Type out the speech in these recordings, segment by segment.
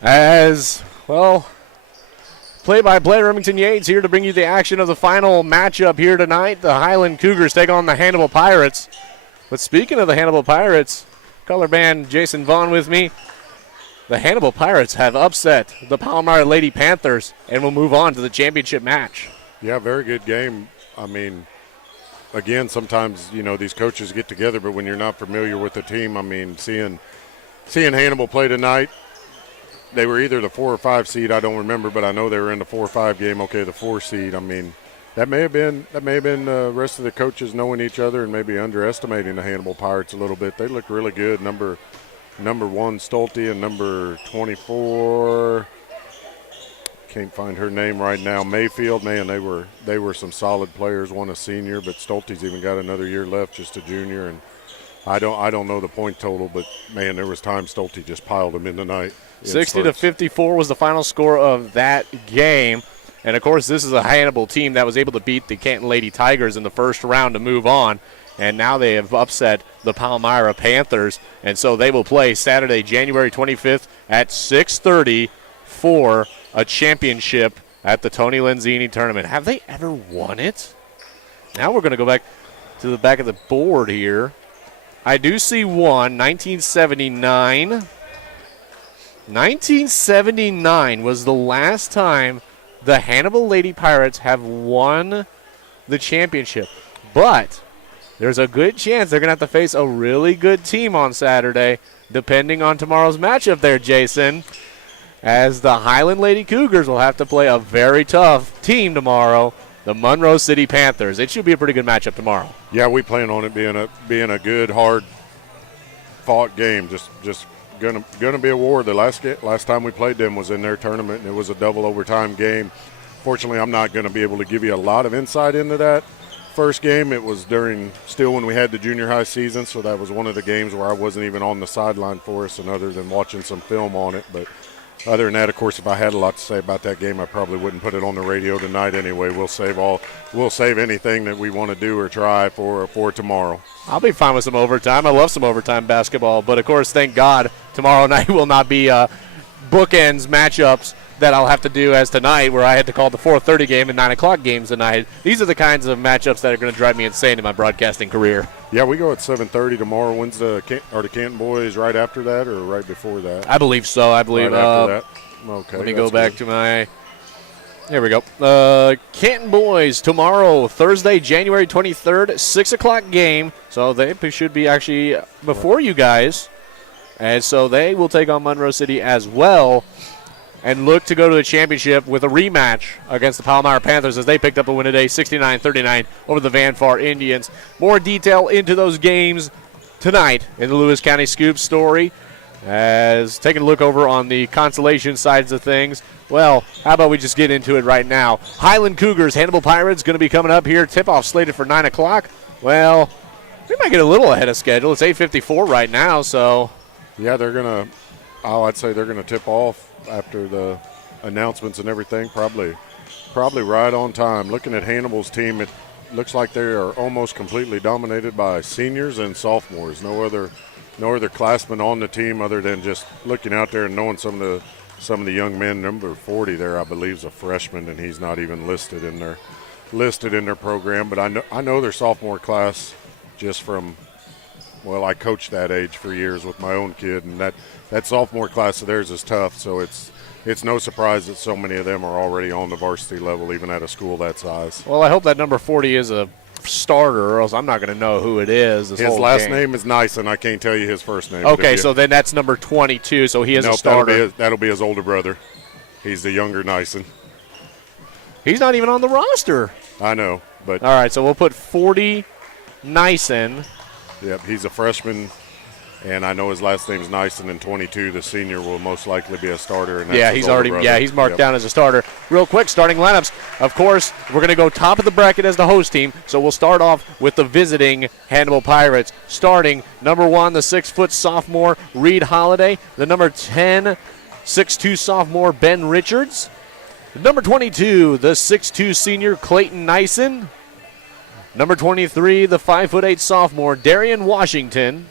As, well, play-by-play, Remington Yates here to bring you the action of the final matchup here tonight. The Highland Cougars take on the Hannibal Pirates. But speaking of the Hannibal Pirates, color band Jason Vaughn with me. The Hannibal Pirates have upset the Palmyra Lady Panthers and will move on to the championship match. Yeah, very good game. I mean, again, sometimes, these coaches get together, but when you're not familiar with the team, I mean, seeing Hannibal play tonight, they were either the 4 or 5 seed, I don't remember, but I know they were in the 4 or 5 game. Okay, the 4 seed. I mean, that may have been the rest of the coaches knowing each other and maybe underestimating the Hannibal Pirates a little bit. They look really good. Number 1 Stolte and number 24. Can't find her name right now. Mayfield, man, they were some solid players. One a senior, but Stolte's even got another year left, just a junior. And I don't know the point total, but man, there was times Stolte just piled them in tonight. 60-54 was the final score of that game. And of course, this is a Hannibal team that was able to beat the Canton Lady Tigers in the first round to move on. And now they have upset the Palmyra Panthers. And so they will play Saturday, January 25th at 6:30 for a championship at the Tony Lenzini tournament. Have they ever won it? Now we're going to go back to the back of the board here. I do see one, 1979. 1979 was the last time the Hannibal Lady Pirates have won the championship. But there's a good chance they're going to have to face a really good team on Saturday, depending on tomorrow's matchup there, Jason, as the Highland Lady Cougars will have to play a very tough team tomorrow, the Monroe City Panthers. It should be a pretty good matchup tomorrow. Yeah, we plan on it being a good, hard-fought game. Just gonna be a war. The last time we played them was in their tournament, and it was a double overtime game. Fortunately, I'm not going to be able to give you a lot of insight into that first game. It was still when we had the junior high season, so that was one of the games where I wasn't even on the sideline for us, and other than watching some film on it. But other than that, of course, if I had a lot to say about that game, I probably wouldn't put it on the radio tonight anyway. We'll save anything that we want to do or try for tomorrow. I'll be fine with some overtime. I love some overtime basketball. But, of course, thank God tomorrow night will not be bookends matchups that I'll have to do as tonight, where I had to call the 4:30 game and 9 o'clock games tonight. These are the kinds of matchups that are going to drive me insane in my broadcasting career. Yeah, we go at 7:30 tomorrow. When's the Canton boys right after that or right before that? I believe so. I believe right after that. Okay. Let me go back to my – there we go. Canton boys tomorrow, Thursday, January 23rd, 6 o'clock game. So they should be actually before you guys. And so they will take on Monroe City as well and look to go to the championship with a rematch against the Palmyra Panthers as they picked up a win today, 69-39 over the Van Far Indians. More detail into those games tonight in the Lewis County Scoop story. As taking a look over on the consolation sides of things, well, how about we just get into it right now? Highland Cougars, Hannibal Pirates going to be coming up here. Tip-off slated for 9 o'clock. Well, we might get a little ahead of schedule. It's 8:54 right now, so. Yeah, I'd say they're going to tip off after the announcements and everything, probably right on time. Looking at Hannibal's team, it looks like they are almost completely dominated by seniors and sophomores. No other classmen on the team other than just looking out there and knowing some of the young men. Number 40 there, I believe, is a freshman, and he's not even listed in their program. But I know their sophomore class just from, well, I coached that age for years with my own kid, and that sophomore class of theirs is tough. So it's no surprise that so many of them are already on the varsity level, even at a school that size. Well, I hope that number 40 is a starter, or else I'm not going to know who it is. His last name is Nyson. I can't tell you his first name. Okay, so then that's number 22, so he is a starter. That'll be his older brother. He's the younger Nyson. He's not even on the roster. I know, but all right, so we'll put 40 Nyson. Yep, he's a freshman, and I know his last name's Nyson, and 22, the senior, will most likely be a starter. And that's he's marked down as a starter. Real quick, starting lineups. Of course, we're going to go top of the bracket as the host team, so we'll start off with the visiting Hannibal Pirates. Starting, number 1, the 6-foot sophomore, Reed Holliday. The number 10, 6'2 sophomore, Ben Richards. Number 22, the 6'2 senior, Clayton Nyson. Number 23, the 5'8 sophomore, Darian Washington.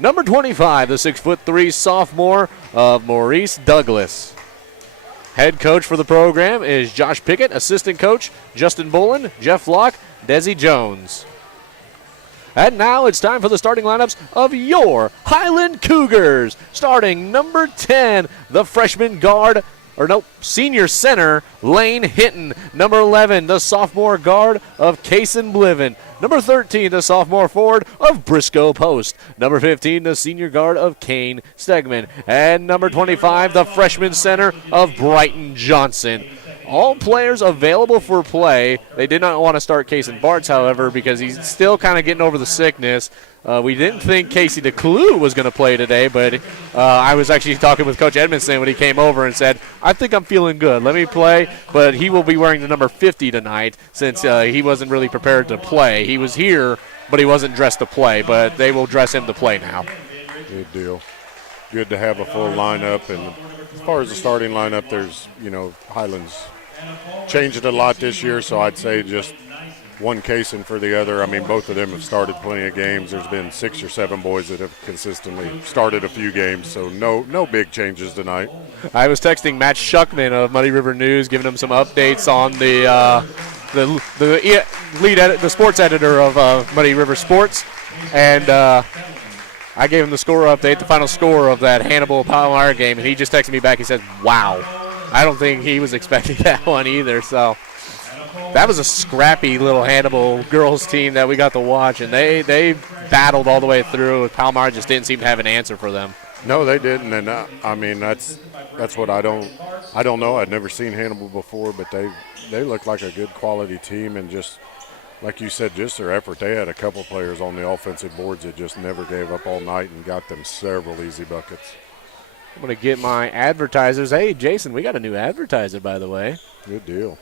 Number 25, the 6'3" sophomore of Maurice Douglas. Head coach for the program is Josh Pickett. Assistant coach, Justin Bolin, Jeff Locke, Desi Jones. And now it's time for the starting lineups of your Highland Cougars. Starting number 10, the freshman guard, senior center, Lane Hinton. Number 11, the sophomore guard of Kaysen Bliven. Number 13, the sophomore forward of Briscoe Post. Number 15, the senior guard of Kane Stegman. And number 25, the freshman center of Brighton Johnson. All players available for play. They did not want to start Kaysen Bartz, however, because he's still kind of getting over the sickness. We didn't think Casey DeClue was going to play today, but I was actually talking with Coach Edmondson when he came over and said, I think I'm feeling good. Let me play, but he will be wearing the number 50 tonight since he wasn't really prepared to play. He was here, but he wasn't dressed to play, but they will dress him to play now. Good deal. Good to have a full lineup, and as far as the starting lineup, there's, Highlands changed it a lot this year, so I'd say just one Kaysen for the other. I mean, both of them have started plenty of games. There's been 6 or 7 boys that have consistently started a few games, so no big changes tonight. I was texting Matt Shuckman of Muddy River News, giving him some updates on the sports editor of Muddy River Sports, and I gave him the score update, the final score of that Hannibal Palomar game, and he just texted me back. He said, wow. I don't think he was expecting that one either, so that was a scrappy little Hannibal girls team that we got to watch, and they battled all the way through. Palomar just didn't seem to have an answer for them. No, they didn't, and I mean that's what I don't know. I'd never seen Hannibal before, but they look like a good quality team, and just like you said, just their effort. They had a couple players on the offensive boards that just never gave up all night and got them several easy buckets. I'm going to get my advertisers. Hey, Jason, we got a new advertiser, by the way. Good deal.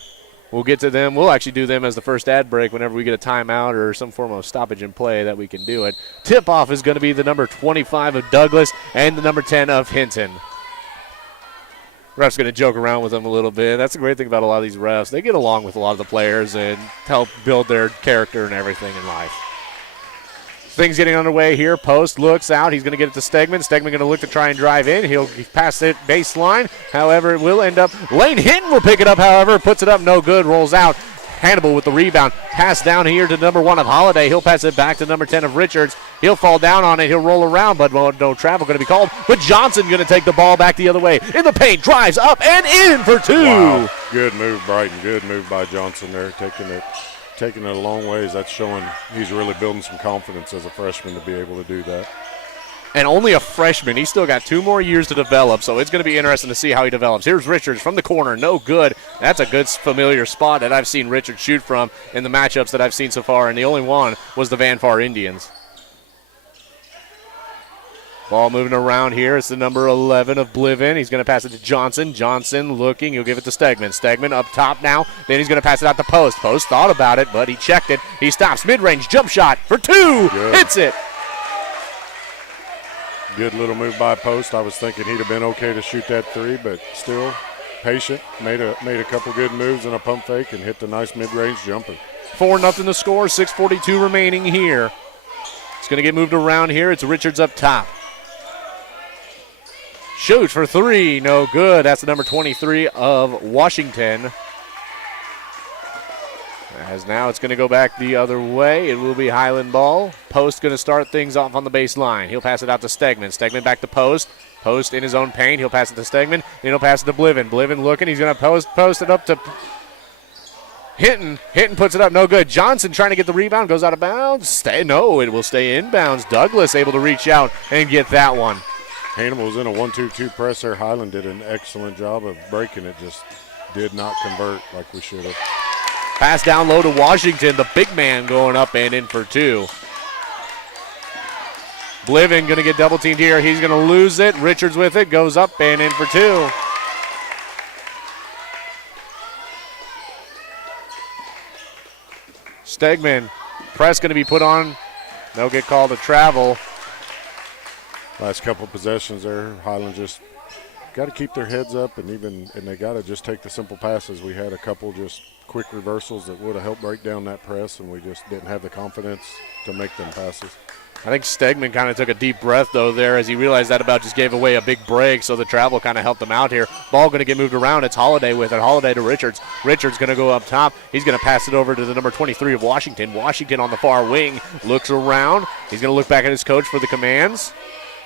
We'll get to them. We'll actually do them as the first ad break whenever we get a timeout or some form of stoppage in play that we can do it. Tip-off is going to be the number 25 of Douglas and the number 10 of Hinton. Ref's going to joke around with them a little bit. That's the great thing about a lot of these refs. They get along with a lot of the players and help build their character and everything in life. Things getting underway here. Post looks out. He's going to get it to Stegman. Stegman going to look to try and drive in. He'll pass it baseline. However, it will end up. Lane Hinton will pick it up, however. Puts it up. No good. Rolls out. Hannibal with the rebound. Pass down here to number 1 of Holiday. He'll pass it back to number 10 of Richards. He'll fall down on it. He'll roll around, but no travel going to be called. But Johnson going to take the ball back the other way. In the paint. Drives up and in for 2. Wow. Good move, Brighton. Good move by Johnson there. Taking it a long ways. That's showing he's really building some confidence as a freshman to be able to do that. And only a freshman. He's still got 2 more years to develop, so it's going to be interesting to see how he develops. Here's Richards from the corner. No good. That's a good familiar spot that I've seen Richards shoot from in the matchups that I've seen so far, and the only one was the Van Far Indians. Ball moving around here. It's the number 11 of Bliven. He's going to pass it to Johnson. Johnson looking. He'll give it to Stegman. Stegman up top now. Then he's going to pass it out to Post. Post thought about it, but he checked it. He stops. Mid-range jump shot for 2. Good. Hits it. Good little move by Post. I was thinking he'd have been okay to shoot that 3, but still patient. Made a couple good moves and a pump fake and hit the nice mid-range jumper. 4-0 the score. 6:42 remaining here. It's going to get moved around here. It's Richards up top. Shoots for 3, no good. That's the number 23 of Washington. As now it's going to go back the other way. It will be Highland ball. Post going to start things off on the baseline. He'll pass it out to Stegman. Stegman back to Post. Post in his own paint. He'll pass it to Stegman. Then he'll pass it to Bliven. Bliven looking. He's going to post it up to Hinton. Hinton puts it up. No good. Johnson trying to get the rebound. Goes out of bounds. No, it will stay inbounds. Douglas able to reach out and get that one. Hannibal was in a 1-2-2 press there. Highland did an excellent job of breaking it. Just did not convert like we should have. Pass down low to Washington. The big man going up and in for 2. Bliven going to get double teamed here. He's going to lose it. Richards with it. Goes up and in for 2. Stegman. Press going to be put on. They'll get called to travel. Last couple possessions there, Highland just got to keep their heads up and they got to just take the simple passes. We had a couple just quick reversals that would have helped break down that press, and we just didn't have the confidence to make them passes. I think Stegman kind of took a deep breath, though, there as he realized that about just gave away a big break, so the travel kind of helped him out here. Ball going to get moved around. It's Holiday with it. Holiday to Richards. Richards going to go up top. He's going to pass it over to the number 23 of Washington. Washington on the far wing. Looks around. He's going to look back at his coach for the commands.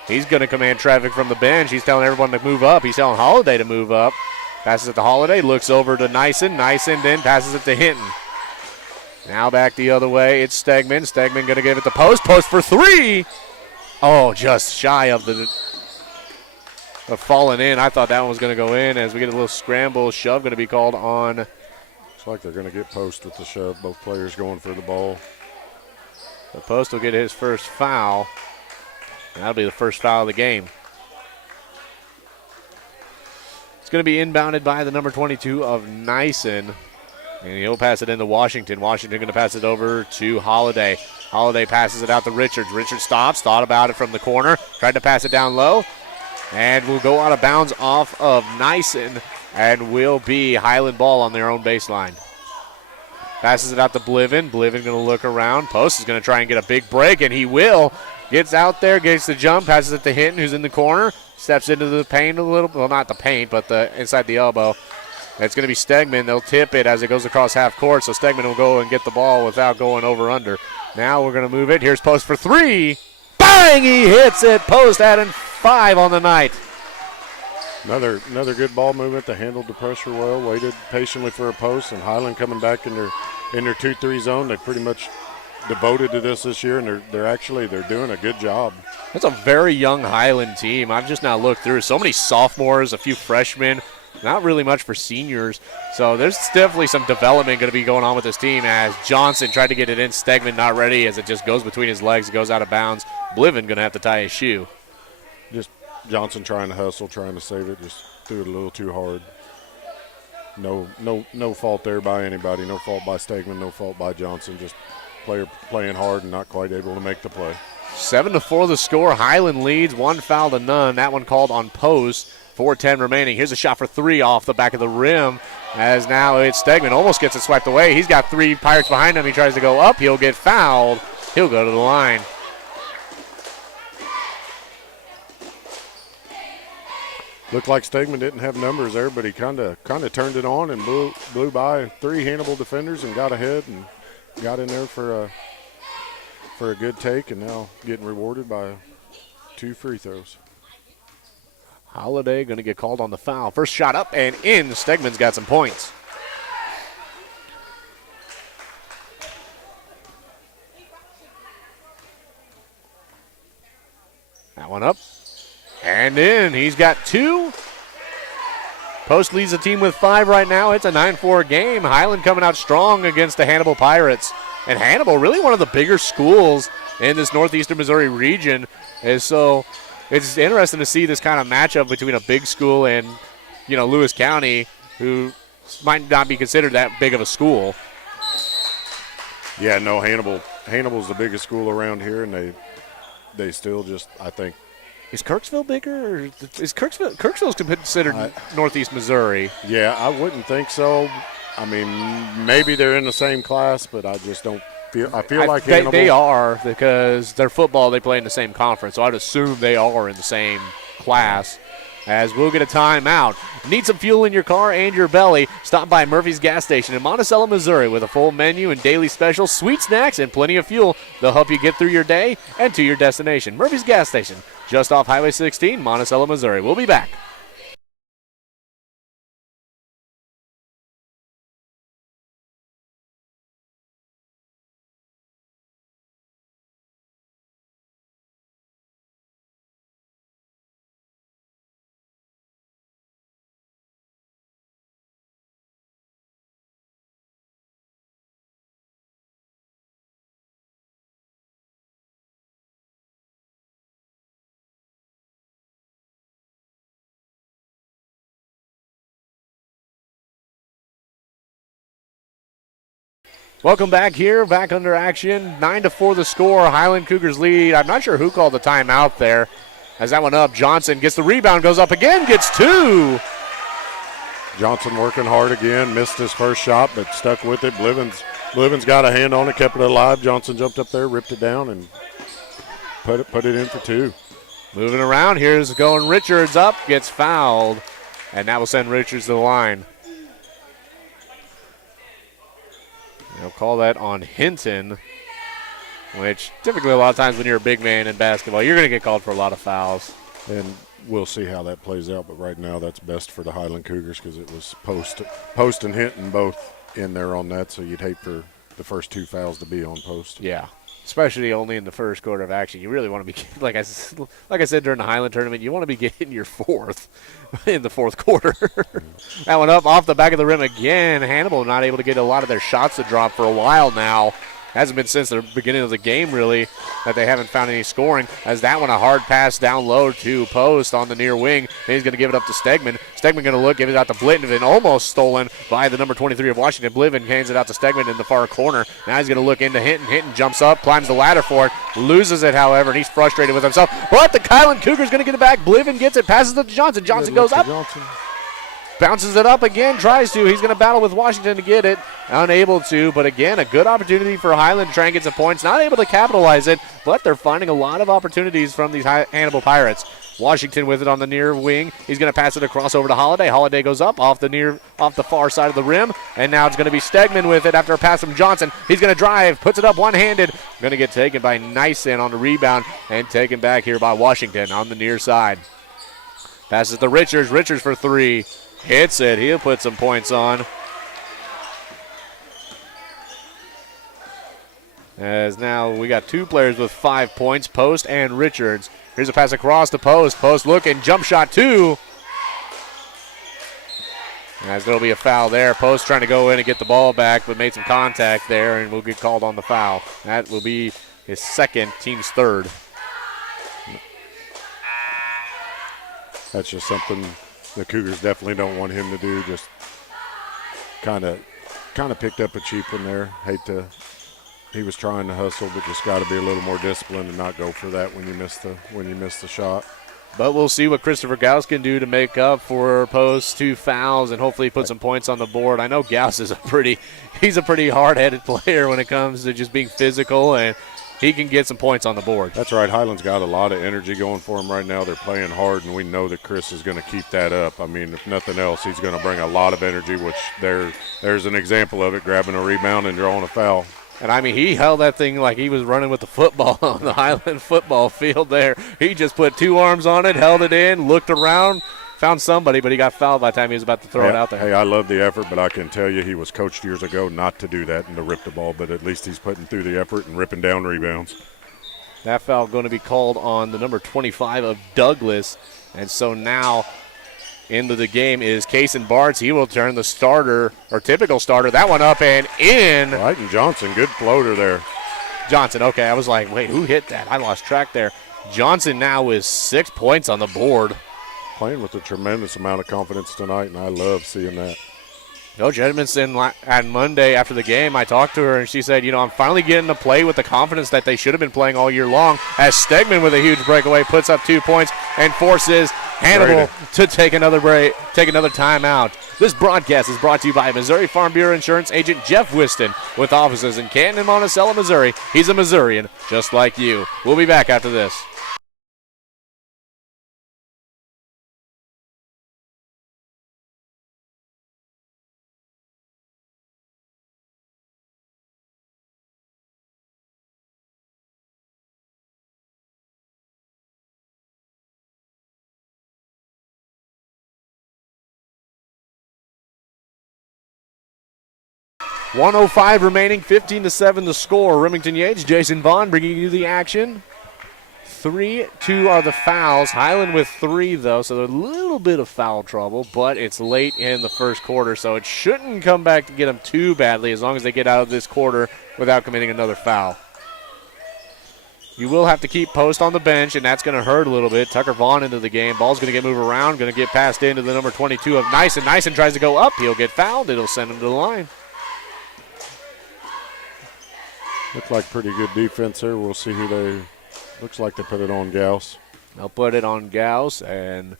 He's going to command traffic from the bench. He's telling everyone to move up. He's telling Holiday to move up. Passes it to Holiday. Looks over to Nyson. Nyson then passes it to Hinton. Now back the other way. It's Stegman. Stegman going to give it to Post. Post for three. Oh, just shy of falling in. I thought that one was going to go in as we get a little scramble. Shove going to be called on. Looks like they're going to get Post with the shove. Both players going for the ball. The Post will get his first foul. That'll be the first foul of the game. It's going to be inbounded by the number 22 of Nyson. And he'll pass it into Washington. Washington going to pass it over to Holiday. Holiday passes it out to Richards. Richards stops, thought about it from the corner, tried to pass it down low, and will go out of bounds off of Nyson and will be Highland ball on their own baseline. Passes it out to Bliven. Bliven going to look around. Post is going to try and get a big break, and he will. Gets out there, gets the jump, passes it to Hinton, who's in the corner, steps into the paint a little, well, not the paint, but inside the elbow. It's going to be Stegman. They'll tip it as it goes across half court, so Stegman will go and get the ball without going over under. Now we're going to move it. Here's Post for three. Bang! He hits it. Post adding 5 on the night. Another good ball movement. They handled the pressure well, waited patiently for a post, and Highland coming back in their 2-3 zone. They pretty much devoted to this year, and they're doing a good job. That's a very young Highland team. I've just now looked through so many sophomores, a few freshmen. Not really much for seniors. So there's definitely some development going to be going on with this team as Johnson tried to get it in. Stegman not ready as it just goes between his legs. It goes out of bounds. Bliven going to have to tie his shoe. Just Johnson trying to hustle, trying to save it. Just threw it a little too hard. No fault there by anybody. No fault by Stegman. No fault by Johnson. Just player playing hard and not quite able to make the play. 7-4 the score. Highland leads 1 foul to none. That one called on Post. 4:10 remaining. Here's a shot for 3 off the back of the rim as now it's Stegman. Almost gets it swiped away. He's got 3 Pirates behind him. He tries to go up. He'll get fouled. He'll go to the line. Looked like Stegman didn't have numbers there, but he kind of turned it on and blew by 3 Hannibal defenders and got ahead and got in there for a good take, and now getting rewarded by 2 free throws. Holiday going to get called on the foul. First shot up and in. Stegman's got some points. That one up and in. He's got 2. Post leads the team with 5 right now. It's a 9-4 game. Highland coming out strong against the Hannibal Pirates. And Hannibal, really one of the bigger schools in this northeastern Missouri region. And so it's interesting to see this kind of matchup between a big school and, Lewis County, who might not be considered that big of a school. Yeah, no, Hannibal's the biggest school around here, and they still just, I think. Is Kirksville bigger? Or is Kirksville's considered northeast Missouri? Yeah, I wouldn't think so. I mean, maybe they're in the same class, but I just don't. I feel like Hannibal. They are, because their football, they play in the same conference, so I'd assume they are in the same class. As we'll get a timeout. Need some fuel in your car and your belly? Stop by Murphy's Gas Station in Monticello, Missouri with a full menu and daily specials, sweet snacks, and plenty of fuel. They'll help you get through your day and to your destination. Murphy's Gas Station, just off Highway 16, Monticello, Missouri. We'll be back. Welcome back here, back under action. 9-4 the score. Highland Cougars lead. I'm not sure who called the timeout there. As that one up, Johnson gets the rebound, goes up again, gets 2. Johnson working hard again, missed his first shot, but stuck with it. Bliven's got a hand on it, kept it alive. Johnson jumped up there, ripped it down, and put it in for 2. Moving around, here's going Richards up, gets fouled, and that will send Richards to the line. They'll call that on Hinton, which typically a lot of times when you're a big man in basketball, you're going to get called for a lot of fouls. And we'll see how that plays out, but right now that's best for the Highland Cougars because it was Post and Hinton both in there on that, so you'd hate for the first 2 fouls to be on Post. Yeah, especially only in the first quarter of action. You really want to be, like I said during the Highland tournament, you want to be getting your 4th in the 4th quarter. That one up off the back of the rim again. Hannibal not able to get a lot of their shots to drop for a while now. Hasn't been since the beginning of the game, really, that they haven't found any scoring. As that one, a hard pass down low to Post on the near wing. And he's going to give it up to Stegman. Stegman going to look, give it out to Blitten, and almost stolen by the number 23 of Washington. Blivin hands it out to Stegman in the far corner. Now he's going to look into Hinton. Hinton jumps up, climbs the ladder for it, loses it, however, and he's frustrated with himself. But the Highland Cougars going to get it back. Blivin gets it, passes it to Johnson. Johnson goes up. Bounces it up again, tries to. He's going to battle with Washington to get it. Unable to, but again, a good opportunity for Highland to try and get some points. Not able to capitalize it, but they're finding a lot of opportunities from these Hannibal Pirates. Washington with it on the near wing. He's going to pass it across over to Holiday. Holiday goes up off the far side of the rim, and now it's going to be Stegman with it after a pass from Johnson. He's going to drive, puts it up one-handed. Going to get taken by Nyson on the rebound and taken back here by Washington on the near side. Passes to Richards. Richards for 3. Hits it. He'll put some points on. As now we got 2 players with 5 points, Post and Richards. Here's a pass across to Post. Post looking, jump shot 2. As there'll be a foul there. Post trying to go in and get the ball back, but made some contact there and will get called on the foul. That will be his 2nd, team's 3rd. That's just something the Cougars definitely don't want him to do. Just kind of picked up a cheap one there. He was trying to hustle, but just got to be a little more disciplined and not go for that when you miss the shot. But we'll see what Christopher Gauss can do to make up for Post's 2 fouls and hopefully put some points on the board. I know Gauss is he's a pretty hard-headed player when it comes to just being physical, and he can get some points on the board. That's right. Highland's got a lot of energy going for him right now. They're playing hard, and we know that Chris is going to keep that up. I mean, if nothing else, he's going to bring a lot of energy, which there's an example of it, grabbing a rebound and drawing a foul. And, I mean, he held that thing like he was running with the football on the Highland football field there. He just put 2 arms on it, held it in, looked around, found somebody, but he got fouled by the time he was about to throw it out there. Hey, I love the effort, but I can tell you he was coached years ago not to do that and to rip the ball, but at least he's putting through the effort and ripping down rebounds. That foul going to be called on the number 25 of Douglas. And so now into the game is Kaysen Bartz. He will turn the starter, or typical starter. That one up and in. Right, and Johnson, good floater there. Johnson, okay. I was like, wait, who hit that? I lost track there. Johnson now is 6 points on the board. Playing with a tremendous amount of confidence tonight, and I love seeing that. Coach Edmondson, on Monday after the game, I talked to her, and she said, I'm finally getting to play with the confidence that they should have been playing all year long, as Stegman with a huge breakaway puts up 2 points and forces Hannibal to take another timeout. This broadcast is brought to you by Missouri Farm Bureau Insurance agent Jeff Whiston with offices in Canton and Monticello, Missouri. He's a Missourian just like you. We'll be back after this. .105 remaining, 15-7 the score. Remington Yates, Jason Vaughn bringing you the action. 3-2 are the fouls. Highland with 3, though, so there's a little bit of foul trouble, but it's late in the first quarter, so it shouldn't come back to get them too badly as long as they get out of this quarter without committing another foul. You will have to keep Post on the bench, and that's going to hurt a little bit. Tucker Vaughn into the game. Ball's going to get moved around, going to get passed into the number 22 of Nyson. Nyson tries to go up. He'll get fouled. It'll send him to the line. Looks like pretty good defense there. We'll see looks like they put it on Gauss. They'll put it on Gauss, and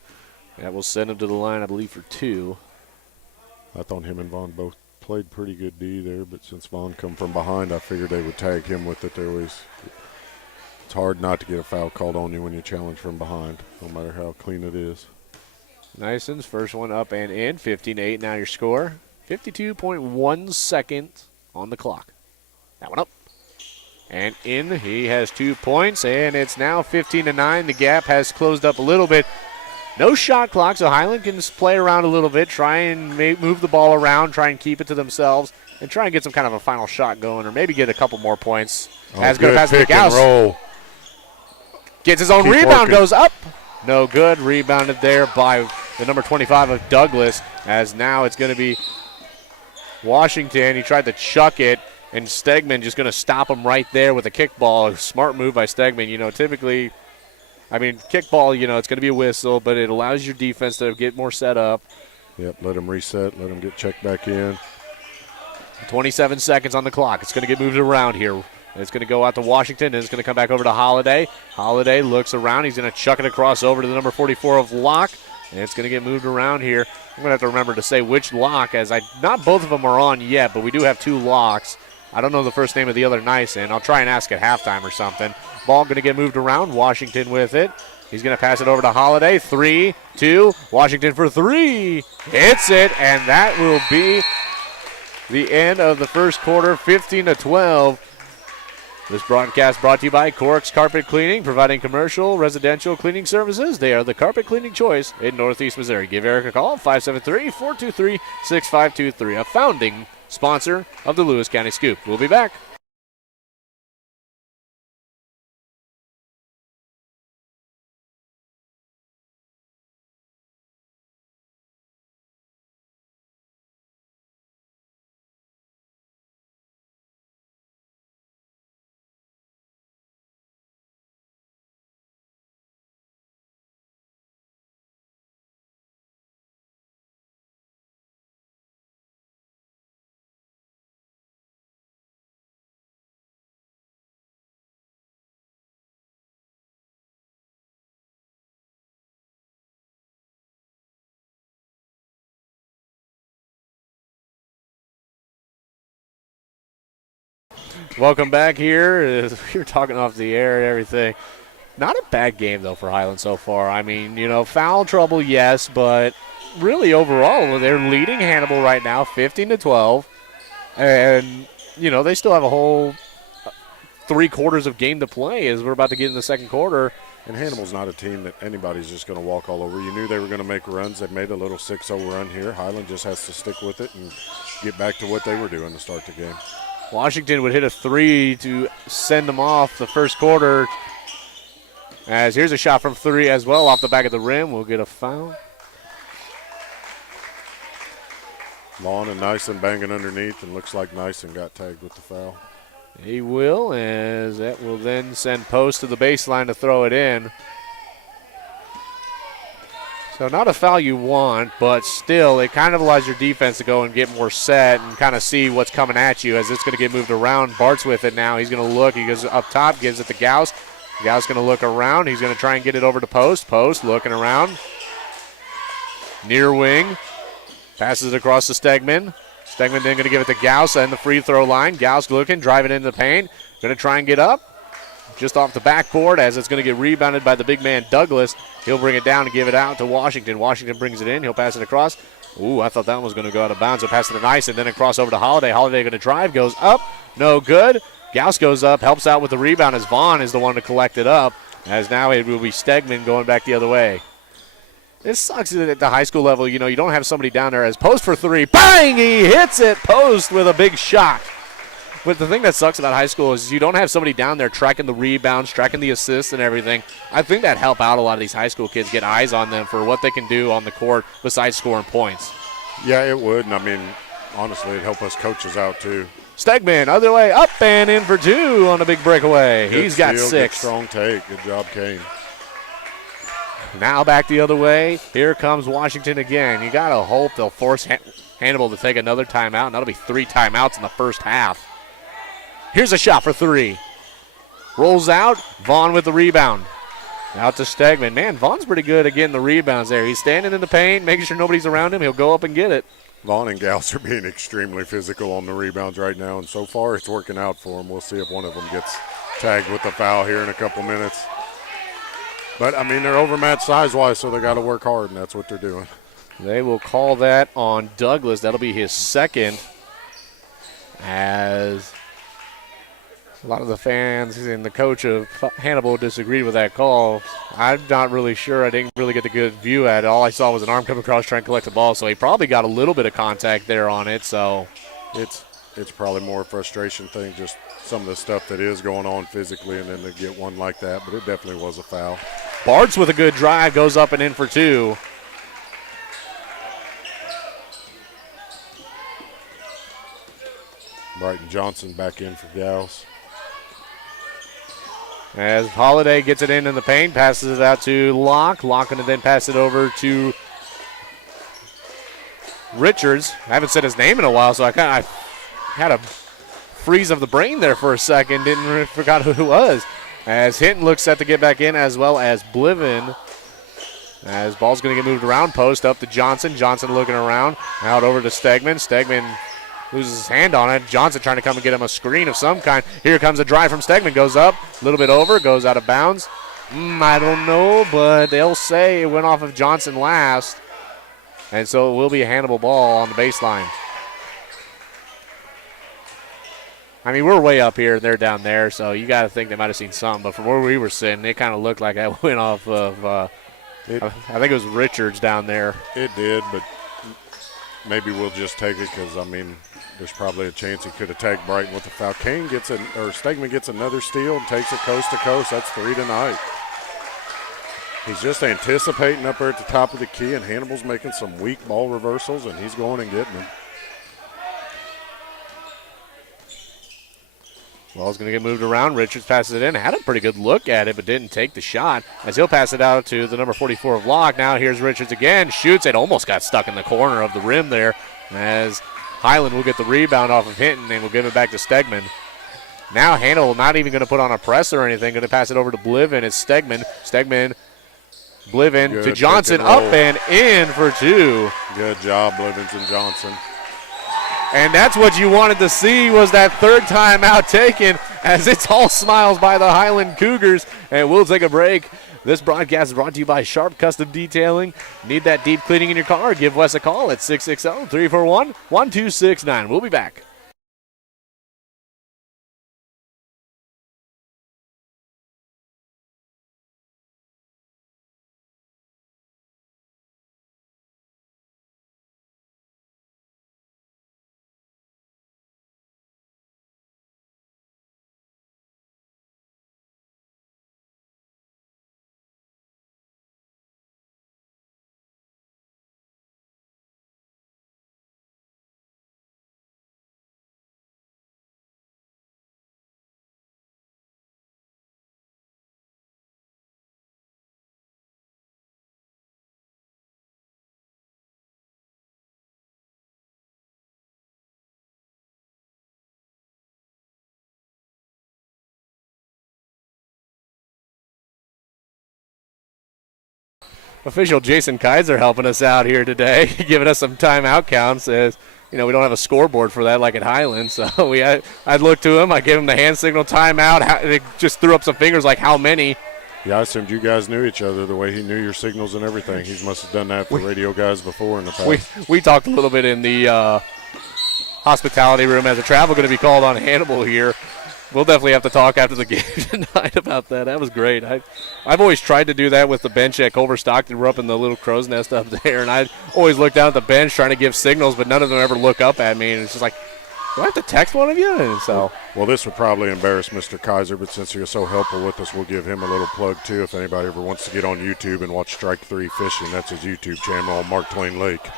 that will send him to the line, I believe, for 2. I thought him and Vaughn both played pretty good D there, but since Vaughn come from behind, I figured they would tag him with it. It's hard not to get a foul called on you when you challenge from behind, no matter how clean it is. Nison's first one up and in, 15-8 now your score. 52.1 seconds on the clock. That one up. And in, he has 2 points, and it's now 15-9. The gap has closed up a little bit. No shot clock, so Highland can play around a little bit, try and move the ball around, try and keep it to themselves, and try and get some kind of a final shot going, or maybe get a couple more points. As going to pass to Gauss. Roll. Gets his own rebound, goes up. No good. Rebounded there by the number 25 of Douglas, as now it's going to be Washington. He tried to chuck it, and Stegman just going to stop him right there with a kickball. A smart move by Stegman. You know, typically, I mean, kickball, you know, it's going to be a whistle, but it allows your defense to get more set up. Yep, let him reset, let him get checked back in. 27 seconds on the clock. It's going to get moved around here. It's going to go out to Washington, and it's going to come back over to Holiday. Holiday looks around. He's going to chuck it across over to the number 44 of Locke, and it's going to get moved around here. I'm going to have to remember to say which Locke, as not both of them are on yet, but we do have 2 Locks. I don't know the first name of the other Nyson. I'll try and ask at halftime or something. Ball going to get moved around. Washington with it. He's going to pass it over to Holiday. 3, 2, Washington for 3. Hits it, and that will be the end of the first quarter, 15-12. This broadcast brought to you by Corks Carpet Cleaning, providing commercial, residential cleaning services. They are the carpet cleaning choice in Northeast Missouri. Give Eric a call, 573-423-6523, a founding sponsor of the Lewis County Scoop. We'll be back. Welcome back here. We were talking off the air and everything. Not a bad game, though, for Highland so far. I mean, you know, foul trouble, yes, but really overall, they're leading Hannibal right now, 15-12. And, you know, they still have a whole 3 quarters of game to play as we're about to get in the second quarter. And Hannibal's not a team that anybody's just going to walk all over. You knew they were going to make runs. They made a little 6-0 run here. Highland just has to stick with it and get back to what they were doing to start the game. Washington would hit a 3 to send them off the first quarter. As here's a shot from 3 as well off the back of the rim. We'll get a foul. Lawn and Nyson banging underneath, and looks like Nyson got tagged with the foul. He will, as that will then send Post to the baseline to throw it in. So not a foul you want, but still it kind of allows your defense to go and get more set and kind of see what's coming at you as it's going to get moved around. Bart's with it now. He's going to look. He goes up top, gives it to Gauss. Gauss going to look around. He's going to try and get it over to Post. Post looking around. Near wing. Passes it across to Stegman. Stegman then going to give it to Gauss and the free throw line. Gauss looking, driving into the paint. Going to try and get up. Just off the backboard as it's going to get rebounded by the big man Douglas. He'll bring it down and give it out to Washington. Washington brings it in. He'll pass it across. Ooh, I thought that one was going to go out of bounds. He'll pass it to Nice and then across over to Holiday. Holiday going to drive, goes up. No good. Gauss goes up, helps out with the rebound as Vaughn is the one to collect it up. As now it will be Stegman going back the other way. It sucks that at the high school level, you know, you don't have somebody down there as Post for 3. Bang! He hits it. Post with a big shot. But the thing that sucks about high school is you don't have somebody down there tracking the rebounds, tracking the assists and everything. I think that help out a lot of these high school kids, get eyes on them for what they can do on the court besides scoring points. Yeah, it would. And, I mean, honestly, it'd help us coaches out, too. Stegman, other way up and in for 2 on a big breakaway. He's got steal, 6. Good strong take. Good job, Kane. Now back the other way. Here comes Washington again. You got to hope they'll force Hannibal to take another timeout, and that'll be 3 timeouts in the first half. Here's a shot for 3. Rolls out. Vaughn with the rebound. Out to Stegman. Man, Vaughn's pretty good at getting the rebounds there. He's standing in the paint, making sure nobody's around him. He'll go up and get it. Vaughn and Gauss are being extremely physical on the rebounds right now, and so far it's working out for them. We'll see if one of them gets tagged with the foul here in a couple minutes. But, I mean, they're overmatched size-wise, so they got to work hard, and that's what they're doing. They will call that on Douglas. That'll be his second, as a lot of the fans and the coach of Hannibal disagreed with that call. I'm not really sure. I didn't really get a good view at it. All I saw was an arm come across trying to collect the ball, so he probably got a little bit of contact there on it. So it's probably more a frustration thing, just some of the stuff that is going on physically, and then to get one like that. But it definitely was a foul. Bartz with a good drive goes up and in for two. Brighton Johnson back in for Gals. As Holiday gets it in the paint, passes it out to Locke. Locke going to then pass it over to Richards. I haven't said his name in a while, so I had a freeze of the brain there for a second. Forgot who it was. As Hinton looks set to get back in, as well as Bliven. As ball's going to get moved around, post up to Johnson. Johnson looking around, out over to Stegman. Stegman loses his hand on it. Johnson trying to come and get him a screen of some kind. Here comes a drive from Stegman. Goes up, a little bit over, goes out of bounds. I don't know, but they'll say it went off of Johnson last. And so it will be a Hannibal ball on the baseline. I mean, we're way up here, they're down there, so you got to think they might have seen something. But from where we were sitting, it kind of looked like that went off of, I think it was Richards down there. It did, but maybe we'll just take it because, I mean, there's probably a chance he could have tagged Brighton with the foul. Stegman gets another steal and takes it coast to coast. That's 3 tonight. He's just anticipating up there at the top of the key, and Hannibal's making some weak ball reversals, and he's going and getting them. Ball's going to get moved around. Richards passes it in. Had a pretty good look at it, but didn't take the shot. As he'll pass it out to the number 44 of Locke. Now here's Richards again. Shoots it. Almost got stuck in the corner of the rim there. As Highland will get the rebound off of Hinton and will give it back to Stegman. Now Hannibal not even going to put on a press or anything. Going to pass it over to Bliven. It's Stegman. Bliven to Johnson. Up and in for two. Good job, Blivens and Johnson. And that's what you wanted to see, was that third timeout taken, as it's all smiles by the Highland Cougars. And we'll take a break. This broadcast is brought to you by Sharp Custom Detailing. Need that deep cleaning in your car? Give Wes a call at 660-341-1269. We'll be back. Official Jason Kaiser helping us out here today, giving us some timeout counts. As you know, we don't have a scoreboard for that like at Highland, so I'd look to him. I gave him the hand signal timeout. They just threw up some fingers like how many. Yeah, I assumed you guys knew each other the way he knew your signals and everything. He must have done that for radio guys before in the past. We talked a little bit in the hospitality room as a travel going to be called on Hannibal here. We'll definitely have to talk after the game tonight about that. That was great. I've always tried to do that with the bench at Culver Stockton. We're up in the little crow's nest up there, and I always look down at the bench trying to give signals, but none of them ever look up at me. And it's just like, do I have to text one of you? And so, well, this would probably embarrass Mr. Kaiser, but since you're so helpful with us, we'll give him a little plug too. If anybody ever wants to get on YouTube and watch Strike 3 Fishing, that's his YouTube channel on Mark Twain Lake.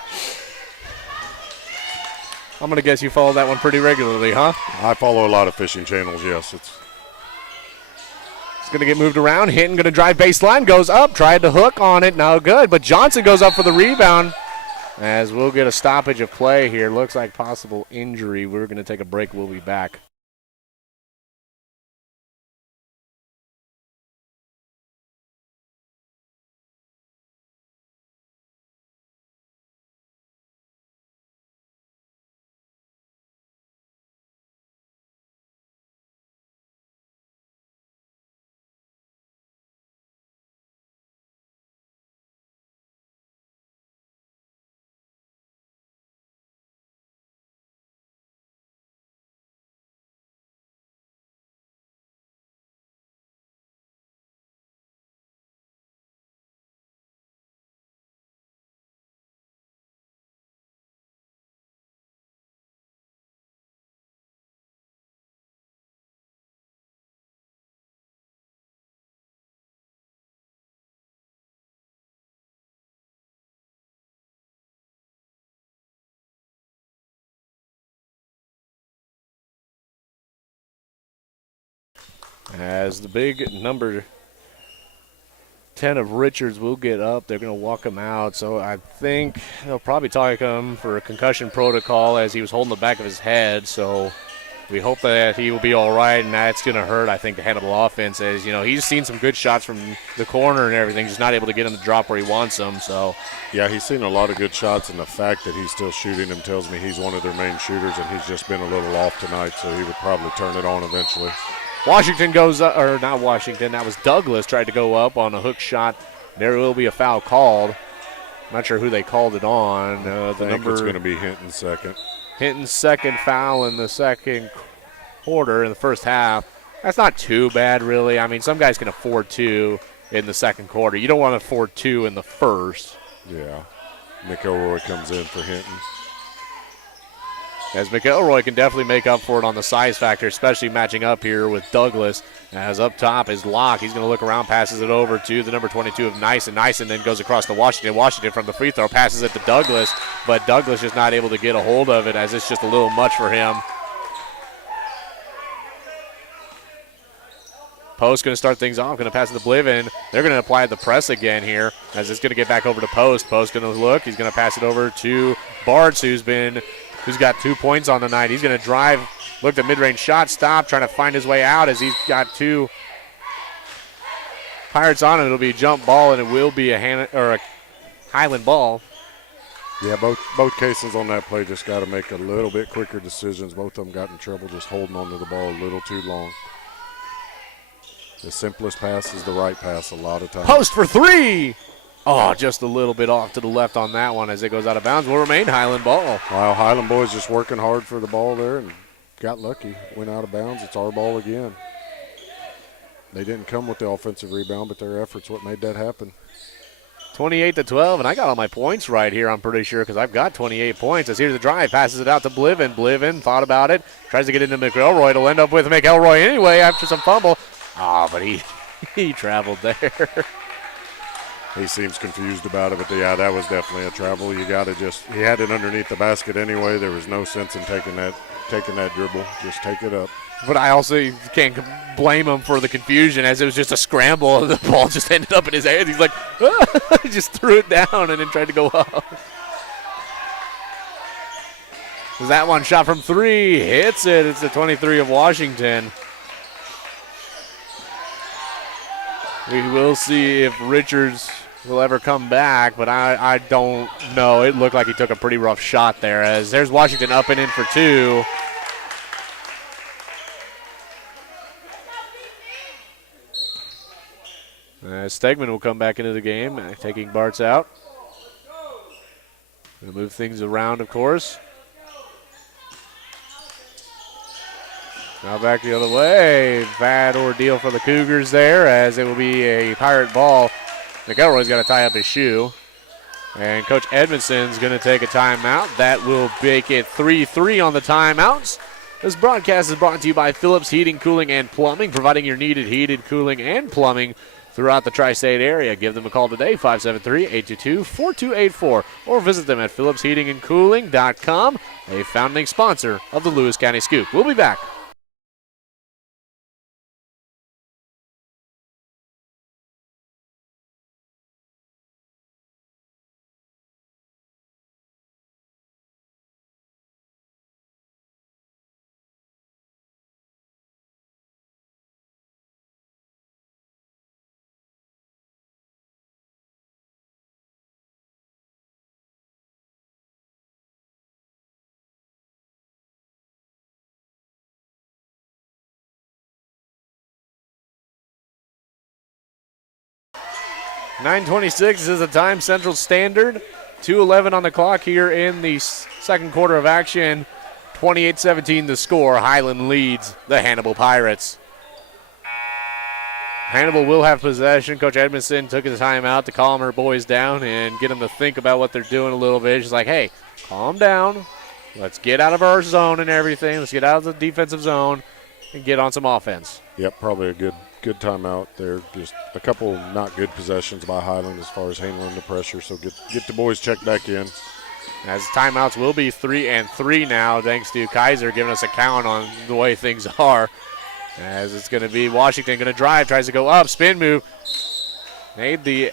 I'm going to guess you follow that one pretty regularly, huh? I follow a lot of fishing channels, yes. It's going to get moved around. Hinton going to drive baseline, goes up, tried to hook on it, no good. But Johnson goes up for the rebound. As we'll get a stoppage of play here. Looks like possible injury. We're going to take a break. We'll be back. As the big number 10 of Richards will get up. They're going to walk him out. So I think they'll probably talk him for a concussion protocol as he was holding the back of his head. So we hope that he will be all right, and that's going to hurt, I think, the Hannibal offense. As, he's seen some good shots from the corner and everything. Just not able to get him to drop where he wants them. So yeah, he's seen a lot of good shots, and the fact that he's still shooting him tells me he's one of their main shooters, and he's just been a little off tonight, so he would probably turn it on eventually. Washington goes up, or not Washington, that was Douglas tried to go up on a hook shot. There will be a foul called. I'm not sure who they called it on. I think it's going to be Hinton's second. Hinton's second foul in the second quarter, in the first half. That's not too bad, really. I mean, some guys can afford two in the second quarter. You don't want to afford two in the first. Yeah. McElroy comes in for Hinton. As McElroy can definitely make up for it on the size factor, especially matching up here with Douglas. As up top is Locke. He's going to look around, passes it over to the number 22 of Nyson. Nyson then goes across to Washington. Washington from the free throw passes it to Douglas, but Douglas is not able to get a hold of it as it's just a little much for him. Post going to start things off, going to pass it to Bliven. They're going to apply the press again here as it's going to get back over to Post. Post going to look. He's going to pass it over to Bartz, who's got 2 points on the night. He's going to drive, look at mid-range shot, stop, trying to find his way out as he's got two Pirates on it. It'll be a jump ball, and it will be a Highland ball. Yeah, both cases on that play just got to make a little bit quicker decisions. Both of them got in trouble just holding onto the ball a little too long. The simplest pass is the right pass a lot of times. Post for three. Oh, just a little bit off to the left on that one as it goes out of bounds. Will remain Highland ball. Wow, Highland boys just working hard for the ball there and got lucky. Went out of bounds. It's our ball again. They didn't come with the offensive rebound, but their efforts what made that happen. 28-12, and I got all my points right here, I'm pretty sure, because I've got 28 points. As here's the drive, passes it out to Bliven. Bliven thought about it, tries to get into McElroy. It'll end up with McElroy anyway after some fumble. Oh, but he traveled there. He seems confused about it, but yeah, that was definitely a travel. You got to he had it underneath the basket anyway. There was no sense in taking that dribble. Just take it up. But I also can't blame him for the confusion as it was just a scramble and the ball just ended up in his hands. He's like, ah! He just threw it down and then tried to go up. That one shot from three, hits it. It's the 23 of Washington. We will see if Richards will ever come back, but I don't know. It looked like he took a pretty rough shot there as there's Washington up and in for two. Stegman will come back into the game, taking Bartz out. Going to move things around, of course. Now back the other way. Bad ordeal for the Cougars there as it will be a Pirate ball. McElroy's got to tie up his shoe. And Coach Edmondson's going to take a timeout. That will make it 3-3 on the timeouts. This broadcast is brought to you by Phillips Heating, Cooling, and Plumbing, providing your needed heated, cooling, and plumbing throughout the tri-state area. Give them a call today, 573-822-4284, or visit them at phillipsheatingandcooling.com, a founding sponsor of the Lewis County Scoop. We'll be back. .926 is the time, Central Standard. 2:11 on the clock here in the second quarter of action. 28-17 the score. Highland leads the Hannibal Pirates. Hannibal will have possession. Coach Edmondson took his time out to calm her boys down and get them to think about what they're doing a little bit. She's like, hey, calm down. Let's get out of our zone and everything. Let's get out of the defensive zone and get on some offense. Yep, probably a good timeout there. Just a couple not good possessions by Highland as far as handling the pressure. So get the boys checked back in. As timeouts will be 3-3 now, thanks to Kaiser giving us a count on the way things are. As it's going to be Washington going to drive, tries to go up, spin move. Made the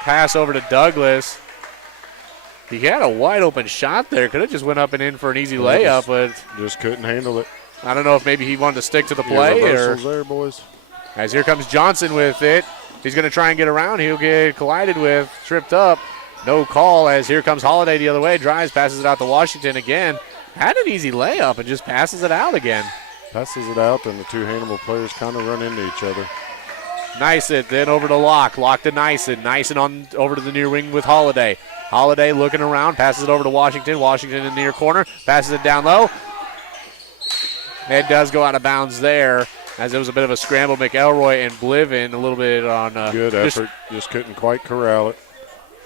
pass over to Douglas. He had a wide open shot there. Could have just went up and in for an easy layup, but just couldn't handle it. I don't know if maybe he wanted to stick to the play. Reversals there, boys. As here comes Johnson with it. He's going to try and get around. He'll get collided with, tripped up. No call as here comes Holiday the other way. Drives, passes it out to Washington again. Had an easy layup and just passes it out again. Passes it out, and the two Hannibal players kind of run into each other. Nyson then over to Locke. Locke to Nyson. Nyson on over to the near wing with Holiday. Holiday looking around, passes it over to Washington. Washington in the near corner, passes it down low. It does go out of bounds there as it was a bit of a scramble. McElroy and Bliven a little bit on. Good effort. Just couldn't quite corral it.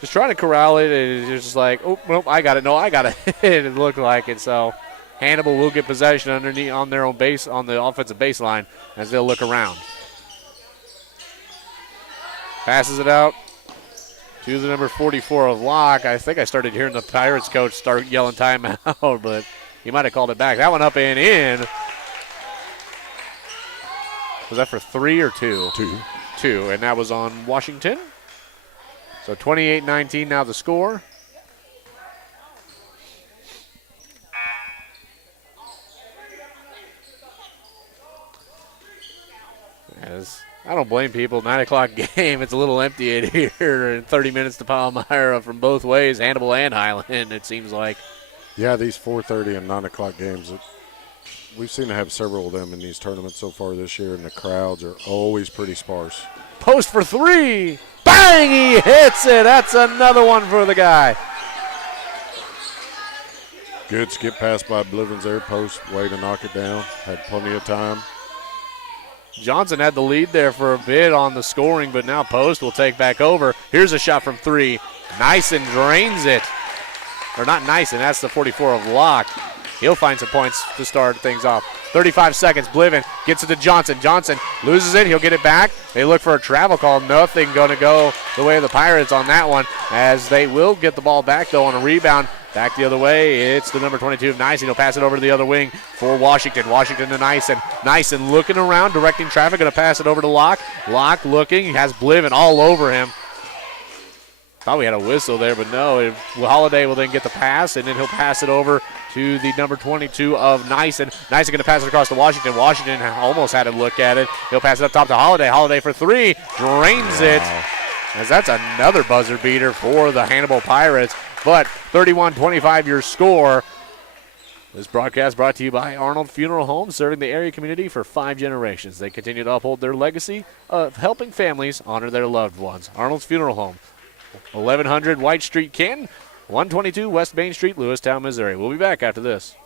Just trying to corral it, and it's just like, oh, nope, I got it. No, I got it. It looked like it. So Hannibal will get possession underneath on their own base, on the offensive baseline as they'll look around. Passes it out to the number 44 of Locke. I think I started hearing the Pirates coach start yelling timeout, but he might have called it back. That one up and in. Was that for 3 or 2? 2. 2, and that was on Washington. So 28-19 now the score. As I don't blame people. 9 o'clock game. It's a little empty in here. And 30 minutes to Palmyra from both ways, Hannibal and Highland, it seems like. Yeah, these 4:30 and 9 o'clock games, we've seen to have several of them in these tournaments so far this year, and the crowds are always pretty sparse. Post for 3. Bang! He hits it. That's another one for the guy. Good skip pass by Bliven's air post. Way to knock it down. Had plenty of time. Johnson had the lead there for a bit on the scoring, but now Post will take back over. Here's a shot from 3. Nyson drains it. Or not Nyson, that's the 44 of Locke. He'll find some points to start things off. 35 seconds, Bliven gets it to Johnson. Johnson loses it, he'll get it back. They look for a travel call. Nothing going to go the way of the Pirates on that one, as they will get the ball back, though, on a rebound. Back the other way, it's the number 22 of Nyson. He'll pass it over to the other wing for Washington. Washington to Nyson. Nyson looking around, directing traffic, going to pass it over to Locke. Locke looking, he has Bliven all over him. Thought we had a whistle there, but no. Holiday will then get the pass, and then he'll pass it over to the number 22 of Nyson. Nyson going to pass it across to Washington. Washington almost had a look at it. He'll pass it up top to Holiday. Holiday for 3, drains it. As that's another buzzer beater for the Hannibal Pirates. But 31-25 your score. This broadcast brought to you by Arnold Funeral Home, serving the area community for 5 generations. They continue to uphold their legacy of helping families honor their loved ones. Arnold's Funeral Home, 1100 White Street, Canton, 122 West Main Street, Lewistown, Missouri. We'll be back after this.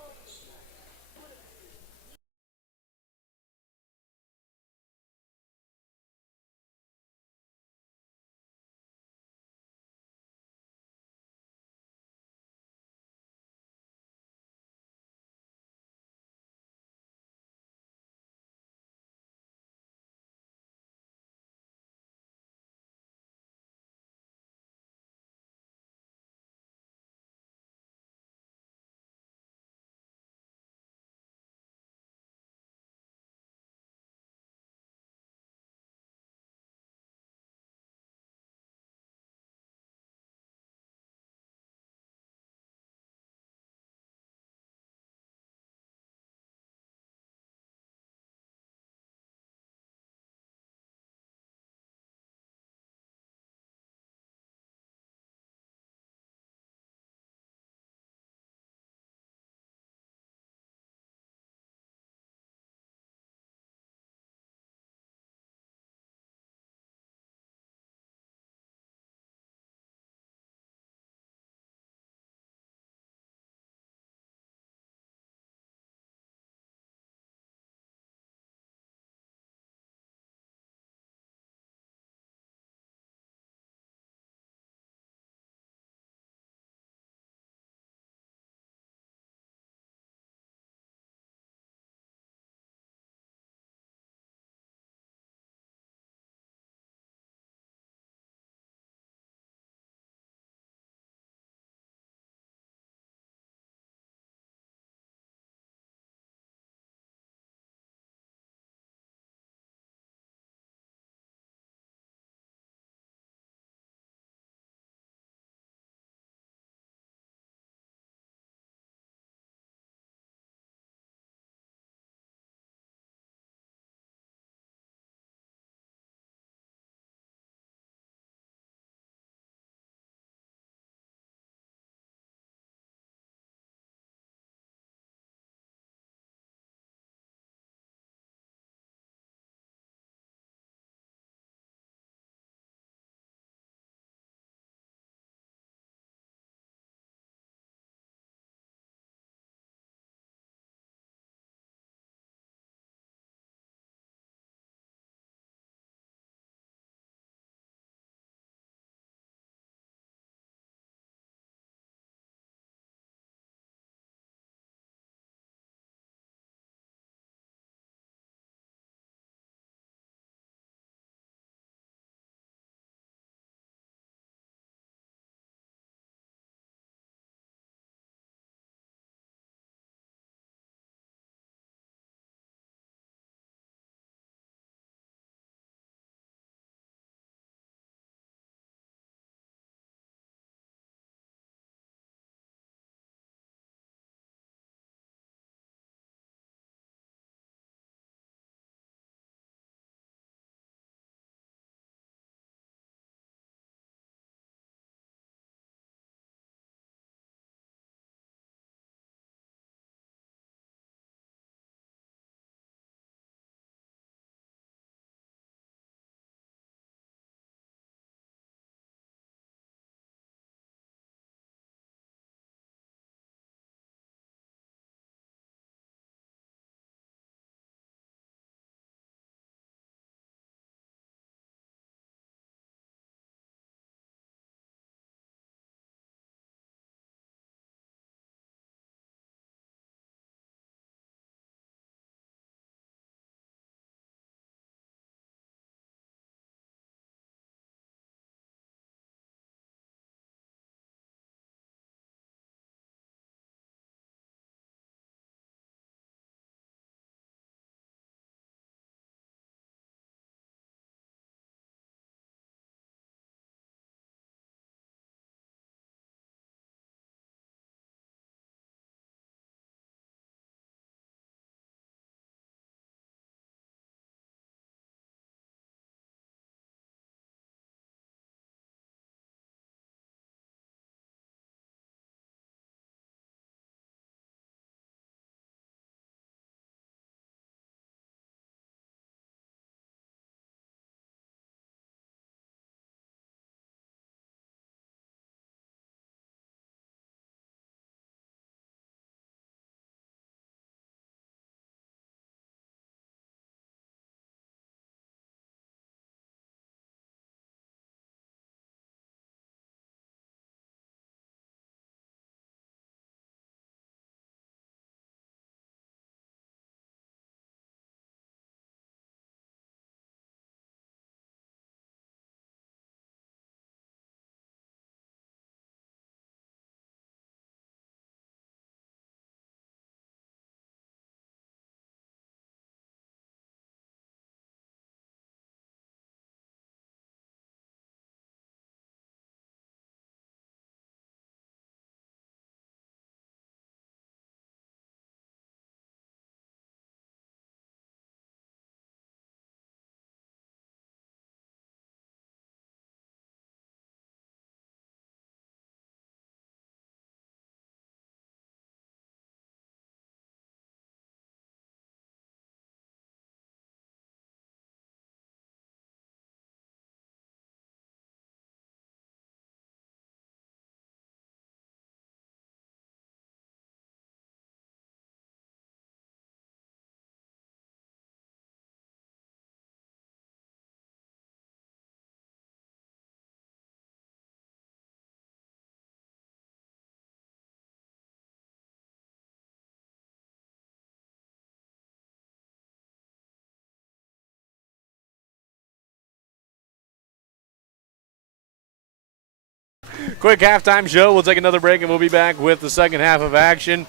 Quick halftime show. We'll take another break, and we'll be back with the second half of action.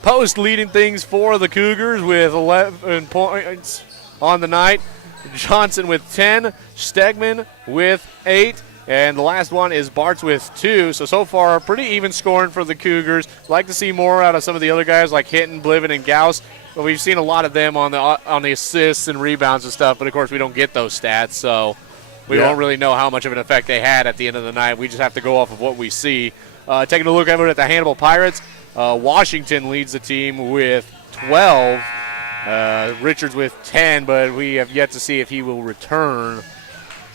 Post leading things for the Cougars with 11 points on the night. Johnson with 10, Stegman with 8, and the last one is Bartz with 2. So far, pretty even scoring for the Cougars. Like to see more out of some of the other guys like Hinton, Bliven, and Gauss. But we've seen a lot of them on the assists and rebounds and stuff. But, of course, we don't get those stats, so we won't really know how much of an effect they had at the end of the night. We just have to go off of what we see. Taking a look over at the Hannibal Pirates, Washington leads the team with 12. Richards with 10, but we have yet to see if he will return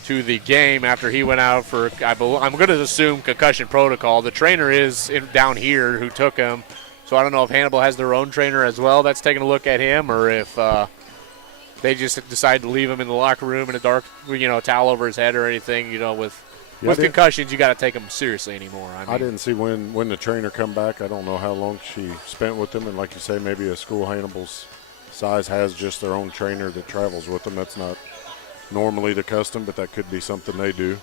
to the game after he went out for, I'm going to assume, concussion protocol. The trainer is down here who took him, so I don't know if Hannibal has their own trainer as well that's taking a look at him, or if they just decided to leave him in the locker room in a dark, towel over his head or anything. With concussions, you got to take them seriously anymore. I didn't see when the trainer come back. I don't know how long she spent with him, and like you say, maybe a school Hannibal's size has just their own trainer that travels with them. That's not normally the custom, but that could be something they do.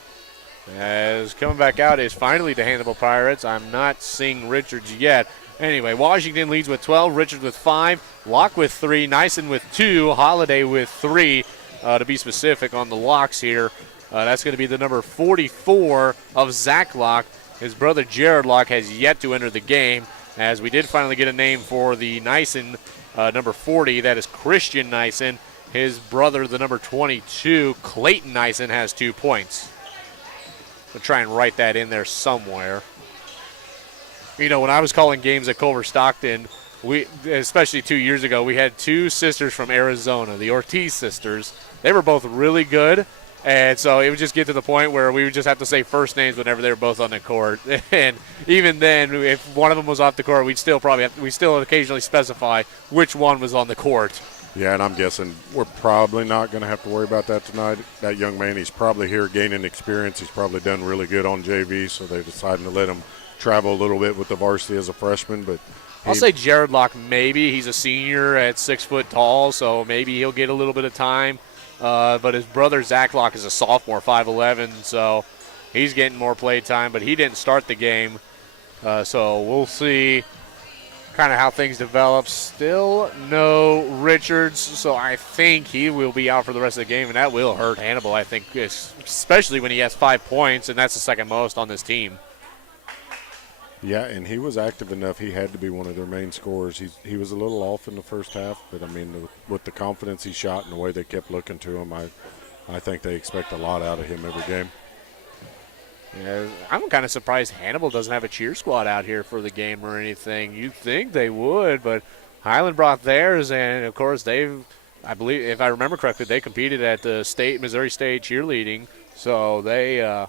As coming back out is finally the Hannibal Pirates. I'm not seeing Richards yet. Anyway, Washington leads with 12, Richards with 5, Locke with 3, Nyson with 2, Holiday with 3, to be specific on the Locks here. That's going to be the number 44 of Zach Locke. His brother Jared Locke has yet to enter the game, as we did finally get a name for the Nyson number 40. That is Christian Nyson. His brother, the number 22, Clayton Nyson, has 2 points. We'll try and write that in there somewhere. When I was calling games at Culver Stockton, especially 2 years ago, we had 2 sisters from Arizona, the Ortiz sisters. They were both really good, and so it would just get to the point where we would just have to say first names whenever they were both on the court. And even then, if one of them was off the court, we'd still occasionally specify which one was on the court. Yeah, and I'm guessing we're probably not going to have to worry about that tonight. That young man, he's probably here gaining experience. He's probably done really good on JV, so they're deciding to let him travel a little bit with the varsity as a freshman. But I'll say Jared Locke, maybe. He's a senior at 6 foot tall, so maybe he'll get a little bit of time. But his brother Zach Locke is a sophomore, 5'11", so he's getting more play time. But he didn't start the game, so we'll see kind of how things develop. Still no Richards, so I think he will be out for the rest of the game, and that will hurt Hannibal, I think, especially when he has 5 points, and that's the second most on this team. Yeah, and he was active enough. He had to be one of their main scorers. He was a little off in the first half, but, with the confidence he shot and the way they kept looking to him, I think they expect a lot out of him every game. Yeah, I'm kind of surprised Hannibal doesn't have a cheer squad out here for the game or anything. You'd think they would, but Highland brought theirs, and, of course, I believe, if I remember correctly, they competed at the Missouri State cheerleading, so they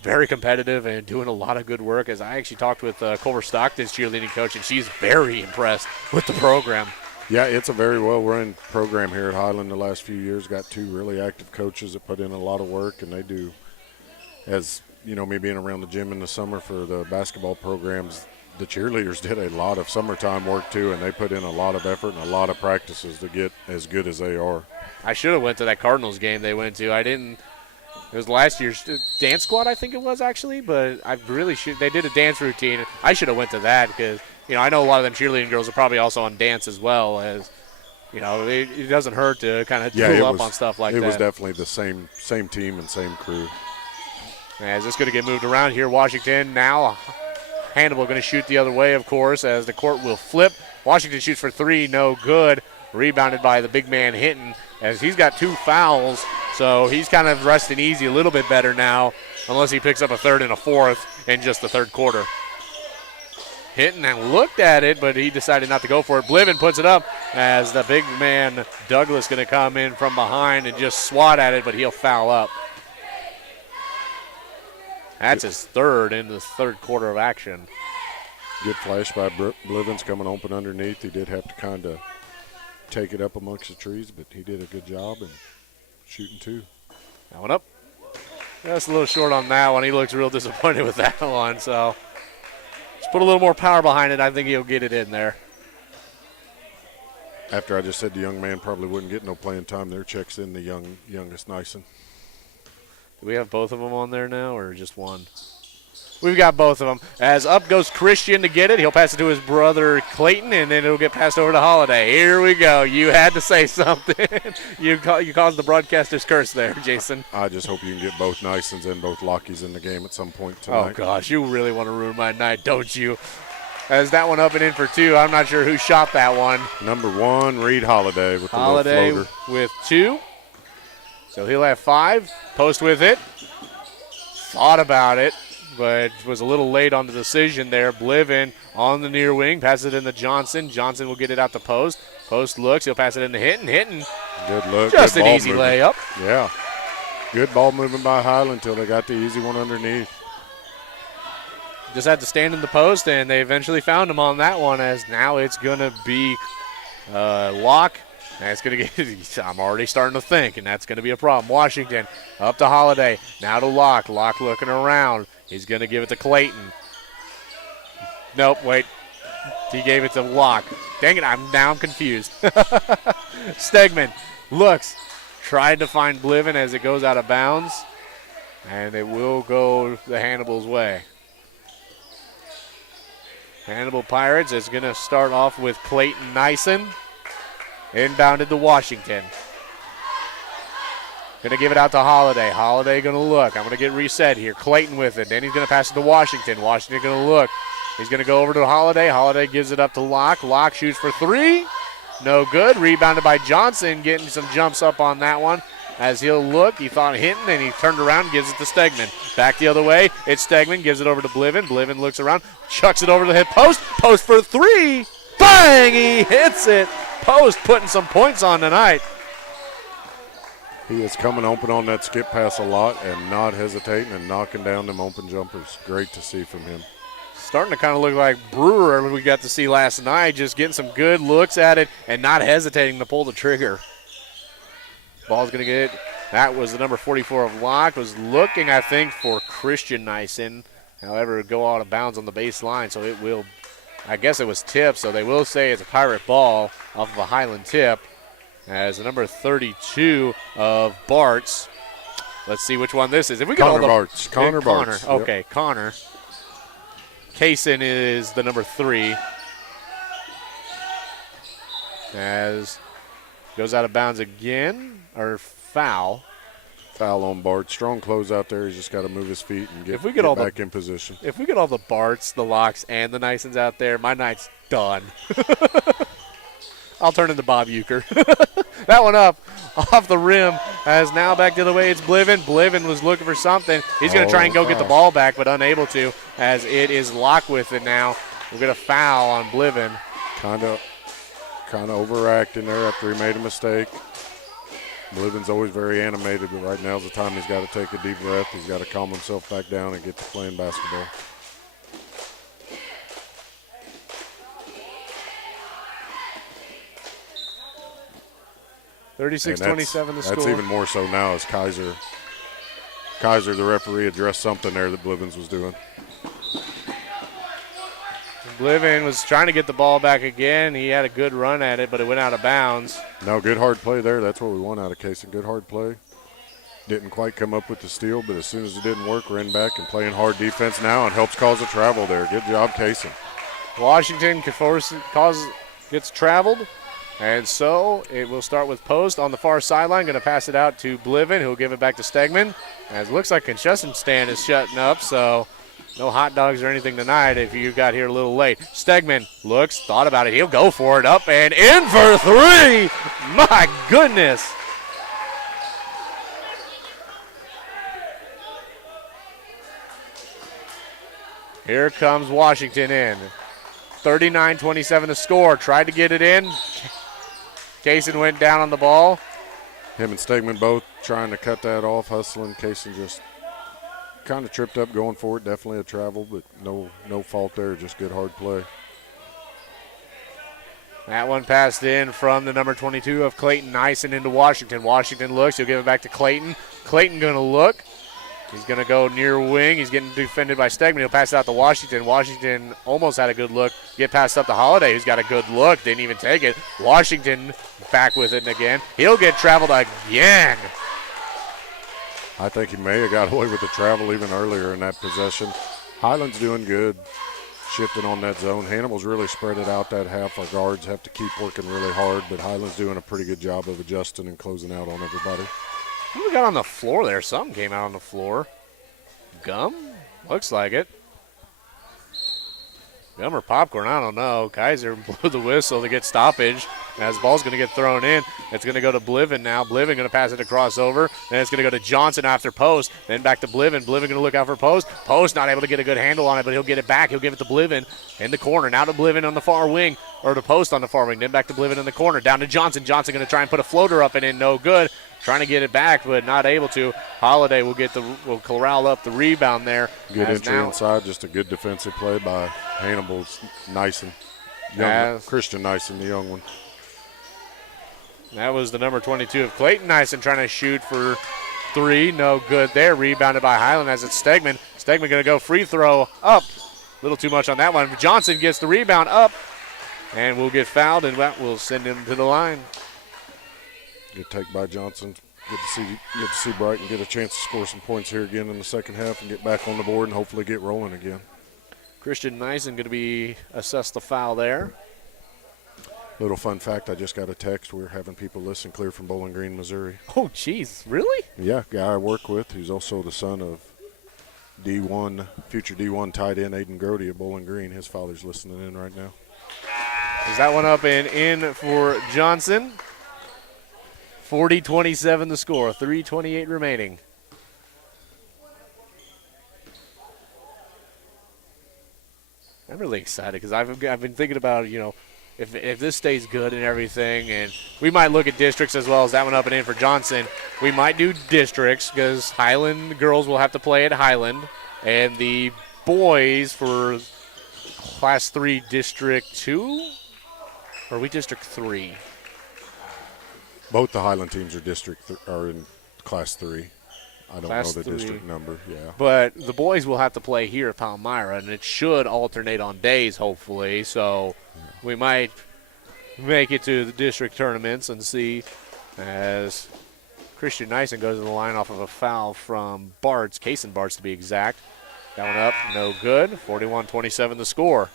very competitive and doing a lot of good work. As I actually talked with Culver Stockton's cheerleading coach, and she's very impressed with the program. Yeah, it's a very well-run program here at Highland the last few years. Got 2 really active coaches that put in a lot of work, and they do, as me being around the gym in the summer for the basketball programs, the cheerleaders did a lot of summertime work too, and they put in a lot of effort and a lot of practices to get as good as they are. I should have went to that Cardinals game they went to. I didn't. It was last year's dance squad, I think it was, actually, but I really should. They did a dance routine. I should have went to that because, I know a lot of them cheerleading girls are probably also on dance as well as, it doesn't hurt to kind of tool up on stuff like that. It was definitely the same team and same crew. As it's going to get moved around here, Washington now. Hannibal going to shoot the other way, of course, as the court will flip. Washington shoots for 3, no good. Rebounded by the big man Hinton, as he's got 2 fouls. So he's kind of resting easy a little bit better now, unless he picks up a third and a fourth in just the third quarter. Hinton looked at it, but he decided not to go for it. Bliven puts it up as the big man Douglas going to come in from behind and just swat at it, but he'll foul up. That's his third in the third quarter of action. Good flash by Bliven's coming open underneath. He did have to kind of take it up amongst the trees, but he did a good job and shooting 2. That one up. That's a little short on that one. He looks real disappointed with that one. So let's put a little more power behind it. I think he'll get it in there. After I just said the young man probably wouldn't get no playing time, there checks in the youngest Nyson. Do we have both of them on there now or just one? We've got both of them. As up goes Christian to get it. He'll pass it to his brother Clayton, and then it'll get passed over to Holiday. Here we go. You had to say something. You caused the broadcaster's curse there, Jason. I just hope you can get both Nisons and both Lockies in the game at some point tonight. Oh, gosh. You really want to ruin my night, don't you? As that one up and in for 2. I'm not sure who shot that one. Number 1, Reed Holiday with the Holiday little floater. with 2. So he'll have 5. Post with it. Thought about it, but was a little late on the decision there. Bliven on the near wing, passes it into Johnson. Johnson will get it out to Post. Post looks, he'll pass it into Hinton. Good look. Just good an ball easy movement. layup. Yeah. Good ball movement by Highland until they got the easy one underneath. Just had to stand in the post, and they eventually found him on that one, as now it's going to be Locke. And it's going to get, I'm already starting to think, and that's going to be a problem. Washington up to Holiday, now to Locke. Locke looking around. He's going to give it to Clayton. Nope, wait. He gave it to Locke. Dang it, I'm confused. Stegman looks, tried to find Bliven as it goes out of bounds, and it will go the Hannibal's way. Hannibal Pirates is going to start off with Clayton Nyson. Inbounded to Washington. Going to give it out to Holiday. Holiday going to look. I'm going to get reset here. Clayton with it. Then he's going to pass it to Washington. Washington going to look. He's going to go over to Holiday. Holiday gives it up to Locke. Locke shoots for 3. No good. Rebounded by Johnson. Getting some jumps up on that one. As he'll look, he thought Hinton, and he turned around and gives it to Stegman. Back the other way. It's Stegman. Gives it over to Bliven. Bliven looks around. Chucks it over to the hit post. Post for 3. Bang! He hits it. Post putting some points on tonight. He is coming open on that skip pass a lot and not hesitating and knocking down them open jumpers. Great to see from him. Starting to kind of look like Brewer we got to see last night, just getting some good looks at it and not hesitating to pull the trigger. Ball's going to get it. That was the number 44 of Locke. Was looking, I think, for Christian Nyson. However, go out of bounds on the baseline, so it will, I guess it was tipped, so they will say it's a Pirate ball off of a Highland tip. As the number 32 of Bartz. Let's see which one this is. If we get Connor all the Bartz. Connor Bartz. Yep. Okay, Connor. Kaysen is the number 3. As goes out of bounds again, or foul. Foul on Bart. Strong close out there. He's just got to move his feet and get back in position. If we get all the Barts, the Locks, and the Nysons out there, my night's done. I'll turn into Bob Euchre. That one up off the rim as now back the other way. It's Bliven. Bliven was looking for something. He's going to try and go get the ball back, but unable to, as it is Locke with it now. We'll get a foul on Bliven. Kind of overacting there after he made a mistake. Bliven's always very animated, but right now's the time he's got to take a deep breath. He's got to calm himself back down and get to playing basketball. (36-27) the score. That's even more so now as Kaiser, the referee, addressed something there that Blivens was doing. Bliven was trying to get the ball back again. He had a good run at it, but it went out of bounds. No, good hard play there. That's what we want out of Kaysen. Good hard play. Didn't quite come up with the steal, but as soon as it didn't work, ran back and playing hard defense now and helps cause a travel there. Good job, Kaysen. Washington gets traveled, and so it will start with Post on the far sideline. Going to pass it out to Bliven, who will give it back to Stegman. As it looks like concession stand is shutting up, so no hot dogs or anything tonight if you got here a little late. Stegman looks, thought about it. He'll go for it, up and in for 3. My goodness. Here comes Washington in. 39-27 to score. Tried to get it in. Kaysen went down on the ball. Him and Stegman both trying to cut that off, hustling. Kaysen just kind of tripped up going for it. Definitely a travel, but no fault there. Just good hard play. That one passed in from the number 22 of Clayton Nyson into Washington. Washington looks. He'll give it back to Clayton. Clayton going to look. He's going to go near wing. He's getting defended by Stegman. He'll pass it out to Washington. Washington almost had a good look. Get passed up to Holiday, who's got a good look. Didn't even take it. Washington back with it again. He'll get traveled again. I think he may have got away with the travel even earlier in that possession. Highland's doing good, shifting on that zone. Hannibal's really spread it out that half. Our guards have to keep working really hard, but Highland's doing a pretty good job of adjusting and closing out on everybody. What we got on the floor there? Something came out on the floor. Gum? Looks like it. Gum or popcorn, I don't know. Kaiser blew the whistle to get stoppage. As the ball's going to get thrown in, it's going to go to Bliven now. Bliven going to pass it across over. Then it's going to go to Johnson after post. Then back to Bliven. Bliven going to look out for post. Post not able to get a good handle on it, but he'll get it back. He'll give it to Bliven in the corner. Now to Bliven on the far wing, or to post on the far wing. Then back to Bliven in the corner. Down to Johnson. Johnson going to try and put a floater up and in. No good. Trying to get it back, but not able to. Holiday will corral up the rebound there. Good entry inside. Just a good defensive play by Hannibal's Nyson. Christian Nyson, the young one. That was the number 22 of Clayton Nyson trying to shoot for three. No good there. Rebounded by Highland as it's Stegman. Stegman going to go free throw up. A little too much on that one. Johnson gets the rebound up and will get fouled, and we'll send him to the line. Good take by Johnson. Good to see Brighton get a chance to score some points here again in the second half and get back on the board and hopefully get rolling again. Christian Nyson going to be assessed the foul there. Little fun fact, I just got a text. We're having people listen clear from Bowling Green, Missouri. Oh, geez. Really? Yeah, guy I work with who's also the son of future D1 tight end Aiden Grody at Bowling Green. His father's listening in right now. Is that one up and in for Johnson? 40-27 the score, 3:28 remaining. I'm really excited because I've been thinking about, if this stays good and everything, and we might look at districts as well as that one up and in for Johnson. We might do districts because Highland girls will have to play at Highland, and the boys for Class 3 District 2, or are we District 3? Both the Highland teams are in Class 3. I don't know the district number, yeah. But the boys will have to play here at Palmyra, and it should alternate on days, hopefully. So we might make it to the district tournaments and see as Christian Nyson goes to the line off of a foul from Bartz, Kaysen Bartz to be exact. That one up, no good. 41-27 the score.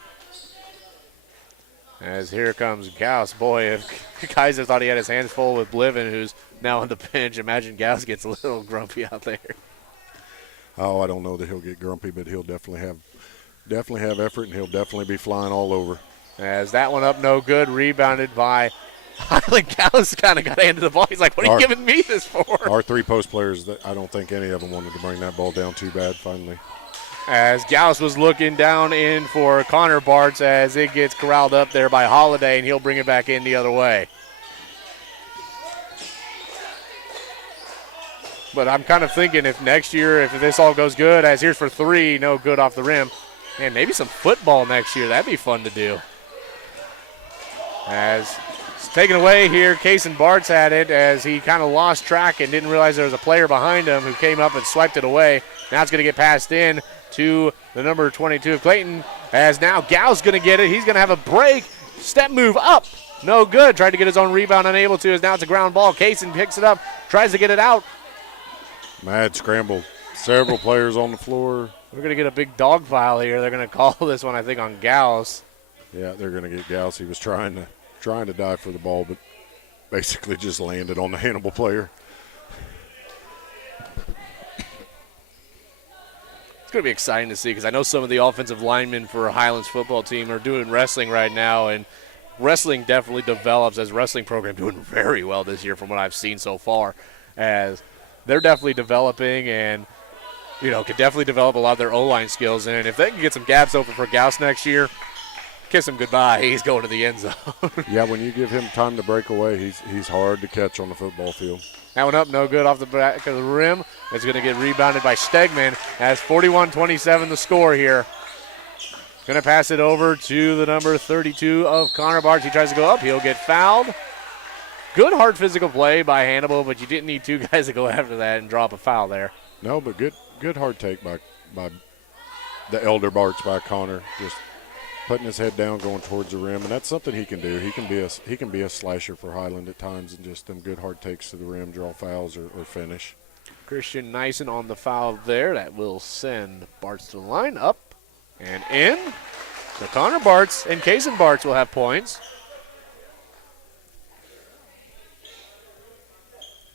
As here comes Gauss. Boy, if Kaiser thought he had his hands full with Bliven, who's now on the bench, imagine Gauss gets a little grumpy out there. Oh, I don't know that he'll get grumpy, but he'll definitely have effort, and he'll definitely be flying all over. As that one up, no good. Rebounded by Highland. Gauss kind of got handed the ball. He's like, what are you giving me this for? Our three post players, I don't think any of them wanted to bring that ball down too bad finally. As Gauss was looking down in for Connor Bartz as it gets corralled up there by Holiday, and he'll bring it back in the other way. But I'm kind of thinking if next year, if this all goes good, as here's for three, no good off the rim, and maybe some football next year. That'd be fun to do. As it's taken away here, Kaysen Bartz had it as he kind of lost track and didn't realize there was a player behind him who came up and swiped it away. Now it's going to get passed in to the number 22 of Clayton, as now Gau's going to get it. He's going to have a break. Step move up. No good. Tried to get his own rebound, unable to, as now it's a ground ball. Kaysen picks it up, tries to get it out. Mad scramble. Several players on the floor. We're going to get a big dog pile here. They're going to call this one, I think, on Gauss. Yeah, they're going to get Gauss. He was trying to dive for the ball, but basically just landed on the Hannibal player. It's going to be exciting to see because I know some of the offensive linemen for Highlands football team are doing wrestling right now, and wrestling definitely develops as wrestling program doing very well this year from what I've seen so far, as they're definitely developing and, could definitely develop a lot of their O-line skills. And if they can get some gaps open for Gauss next year, kiss him goodbye. He's going to the end zone. Yeah, when you give him time to break away, he's hard to catch on the football field. That one up, no good off the back of the rim. It's going to get rebounded by Stegman as 41-27 the score here. Going to pass it over to the number 32 of Connor Bartz. He tries to go up. He'll get fouled. Good hard physical play by Hannibal, but you didn't need two guys to go after that and drop a foul there. No, but good hard take by the elder Bartz by Connor. Just putting his head down, going towards the rim, and that's something he can do. He can be a slasher for Highland at times, and just them good hard takes to the rim, draw fouls or finish. Christian Nyson on the foul there. That will send Bartz to the line. Up, And in. So Connor Bartz and Kaysen Bartz will have points.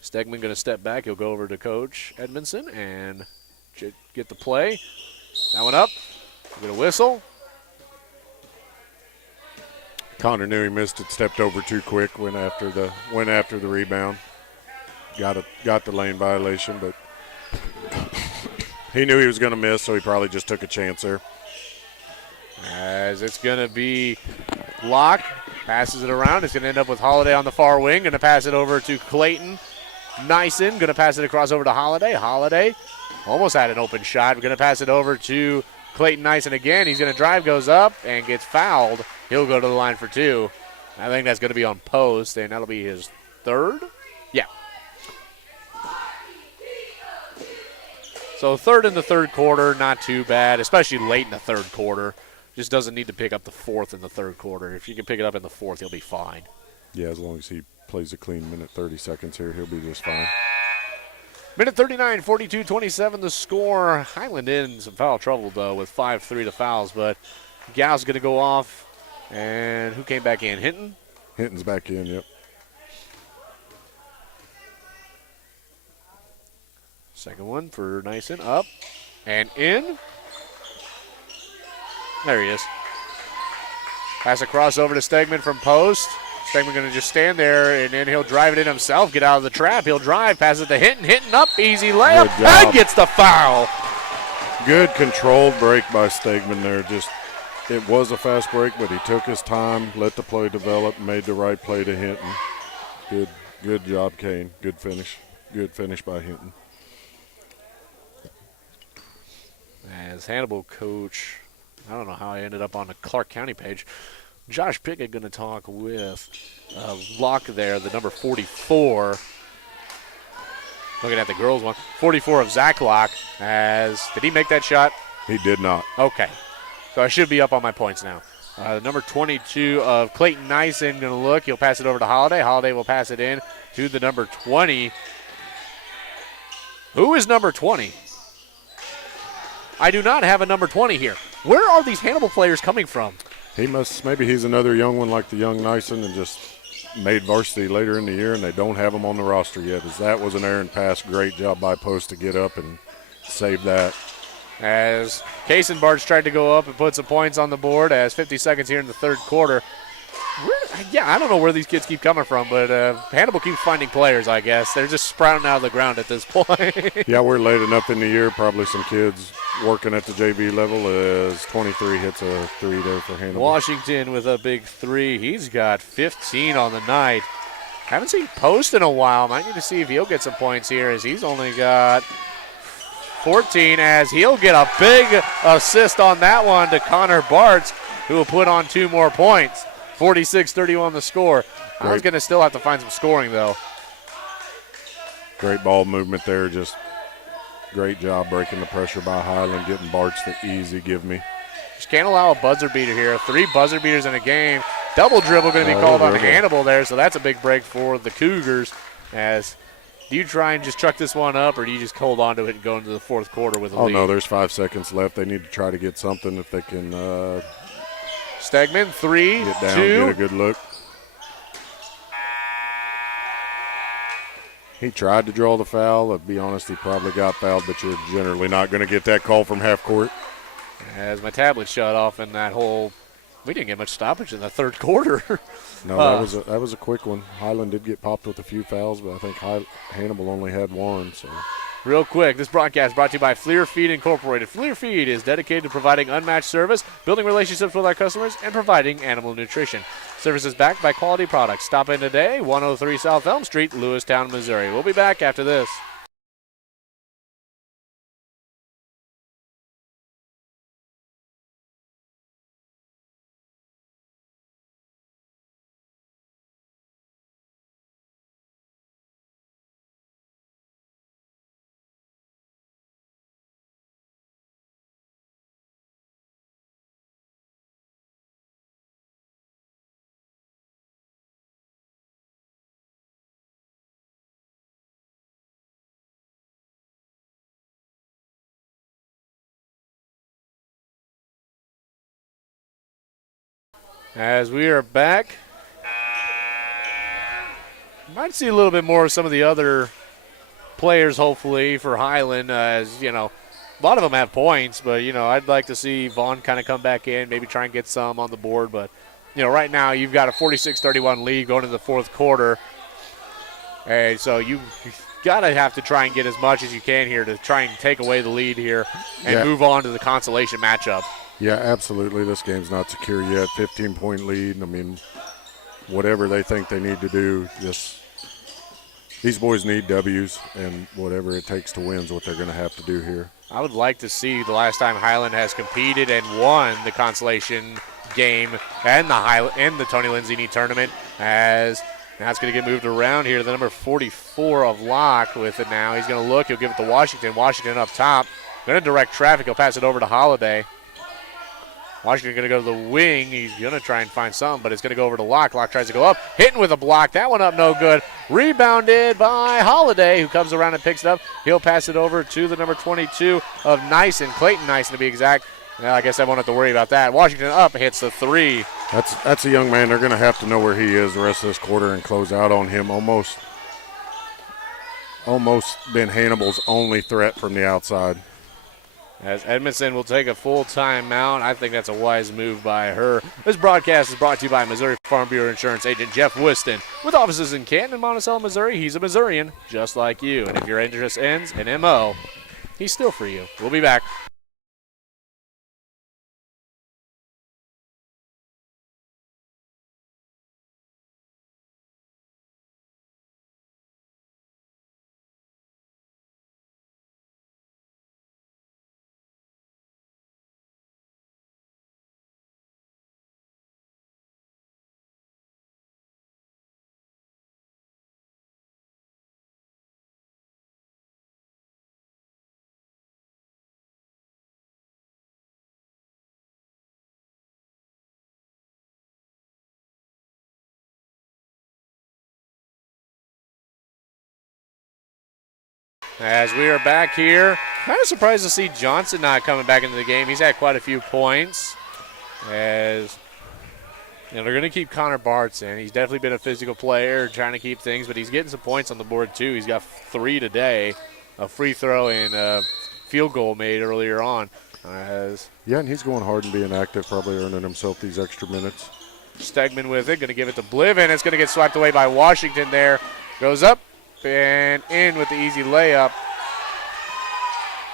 Stegman going to step back. He'll go over to Coach Edmondson and get the play. That one up. Get a whistle. Connor knew he missed it, stepped over too quick, went after the rebound. Got the lane violation, but he knew he was going to miss, so he probably just took a chance there. As it's going to be Locke, passes it around. It's going to end up with Holiday on the far wing. Going to pass it over to Clayton Nyson. Going to pass it across over to Holiday. Holiday almost had an open shot. Going to pass it over to Clayton Nyson again. He's going to drive, goes up, and gets fouled. He'll go to the line for two. I think that's going to be on post, and that'll be his third. Yeah. So third in the third quarter, not too bad, especially late in the third quarter. Just doesn't need to pick up the fourth in the third quarter. If you can pick it up in the fourth, he'll be fine. Yeah, as long as he plays a clean minute 30 seconds here, he'll be just fine. Minute 39, 42-27 the score. Highland in some foul trouble, though, with 5-3 to fouls, but Gal's going to go off. And who came back in? Hinton? Hinton's back in, yep. Second one for Nyson. Up and in. There he is. Pass across over to Stegman from post. Stegman going to just stand there, and then he'll drive it in himself, get out of the trap. He'll drive, pass it to Hinton. Hinton up, easy layup, and gets the foul. Good controlled break by Stegman there. It was a fast break, but he took his time, let the play develop, made the right play to Hinton. Good job, Kane. Good finish. Good finish by Hinton. As Hannibal coach, I don't know how I ended up on the Clark County page. Josh Pickett going to talk with Locke there, the number 44. Looking at the girls one. 44 of Zach Locke. Did he make that shot? He did not. Okay. So I should be up on my points now. The number 22 of Clayton Nyson going to look. He'll pass it over to Holiday. Holiday will pass it in to the number 20. Who is number 20? I do not have a number 20 here. Where are these Hannibal players coming from? Maybe he's another young one like the young Nyson and just made varsity later in the year, and they don't have him on the roster yet. As that was an errant pass. Great job by Post to get up and save that. As Kaysen Bartz tried to go up and put some points on the board as 50 seconds here in the third quarter. I don't know where these kids keep coming from, but Hannibal keeps finding players, I guess. They're just sprouting out of the ground at this point. Yeah, we're late enough in the year. Probably some kids working at the JV level as 23 hits a three there for Hannibal. Washington with a big three. He's got 15 on the night. Haven't seen Post in a while. Might need to see if he'll get some points here as he's only got 14 as he'll get a big assist on that one to Connor Bartz, who will put on 2 more points. 46-31 the score. I was going to still have to find some scoring, though. Great ball movement there. Just great job breaking the pressure by Highland, getting Bartz the easy give me. Just can't allow a buzzer beater here. 3 buzzer beaters in a game. Double dribble going to be called on Hannibal there, so that's a big break for the Cougars. As do you try and just chuck this one up, or do you just hold on to it and go into the fourth quarter with a lead? Oh, no, there's 5 seconds left. They need to try to get something if they can Stegman, 3, get down, 2. get a good look. He tried to draw the foul. To be honest, he probably got fouled, but you're generally not going to get that call from half court. As my tablet shut off in that whole – we didn't get much stoppage in the third quarter. No, that was a quick one. Highland did get popped with a few fouls, but I think Hannibal only had 1. So, real quick, this broadcast brought to you by Fleer Feed Incorporated. Fleer Feed is dedicated to providing unmatched service, building relationships with our customers, and providing animal nutrition. Services backed by quality products. Stop in today, 103 South Elm Street, Lewistown, Missouri. We'll be back after this. As we are back, might see a little bit more of some of the other players, hopefully, for Highland, as, you know, a lot of them have points, but, you know, I'd like to see Vaughn kind of come back in, maybe try and get some on the board. But, you know, right now you've got a 46-31 lead going into the fourth quarter. And so you got to have to try and get as much as you can here to try and take away the lead here and move on to the consolation matchup. Yeah, absolutely. This game's not secure yet. 15-point lead. I mean, whatever they think they need to do, these boys need W's, and whatever it takes to win is what they're going to have to do here. I would like to see the last time Highland has competed and won the consolation game and the Tony Lenzini tournament, as now it's going to get moved around here. The number 44 of Locke with it now. He's going to look. He'll give it to Washington. Washington up top. Going to direct traffic. He'll pass it over to Holiday. Washington going to go to the wing. He's going to try and find something, but it's going to go over to Locke. Locke tries to go up. Hitting with a block. That one up no good. Rebounded by Holiday, who comes around and picks it up. He'll pass it over to the number 22 of Nyson, Clayton Nyson to be exact. Well, I guess I won't have to worry about that. Washington up, hits the three. That's a young man. They're going to have to know where he is the rest of this quarter and close out on him. Almost been Hannibal's only threat from the outside. As Edmondson will take a full timeout. I think that's a wise move by her. This broadcast is brought to you by Missouri Farm Bureau Insurance agent Jeff Whiston. With offices in Canton and Monticello, Missouri, he's a Missourian just like you. And if your interest ends in MO, he's still for you. We'll be back. As we are back here, kind of surprised to see Johnson not coming back into the game. He's had quite a few points. As you know, they're going to keep Connor Bartz in. He's definitely been a physical player, trying to keep things, but he's getting some points on the board too. He's got 3 today, a free throw and a field goal made earlier on. Yeah, and he's going hard and being active, probably earning himself these extra minutes. Stegman with it, going to give it to Bliven. It's going to get swiped away by Washington there. Goes up and in with the easy layup.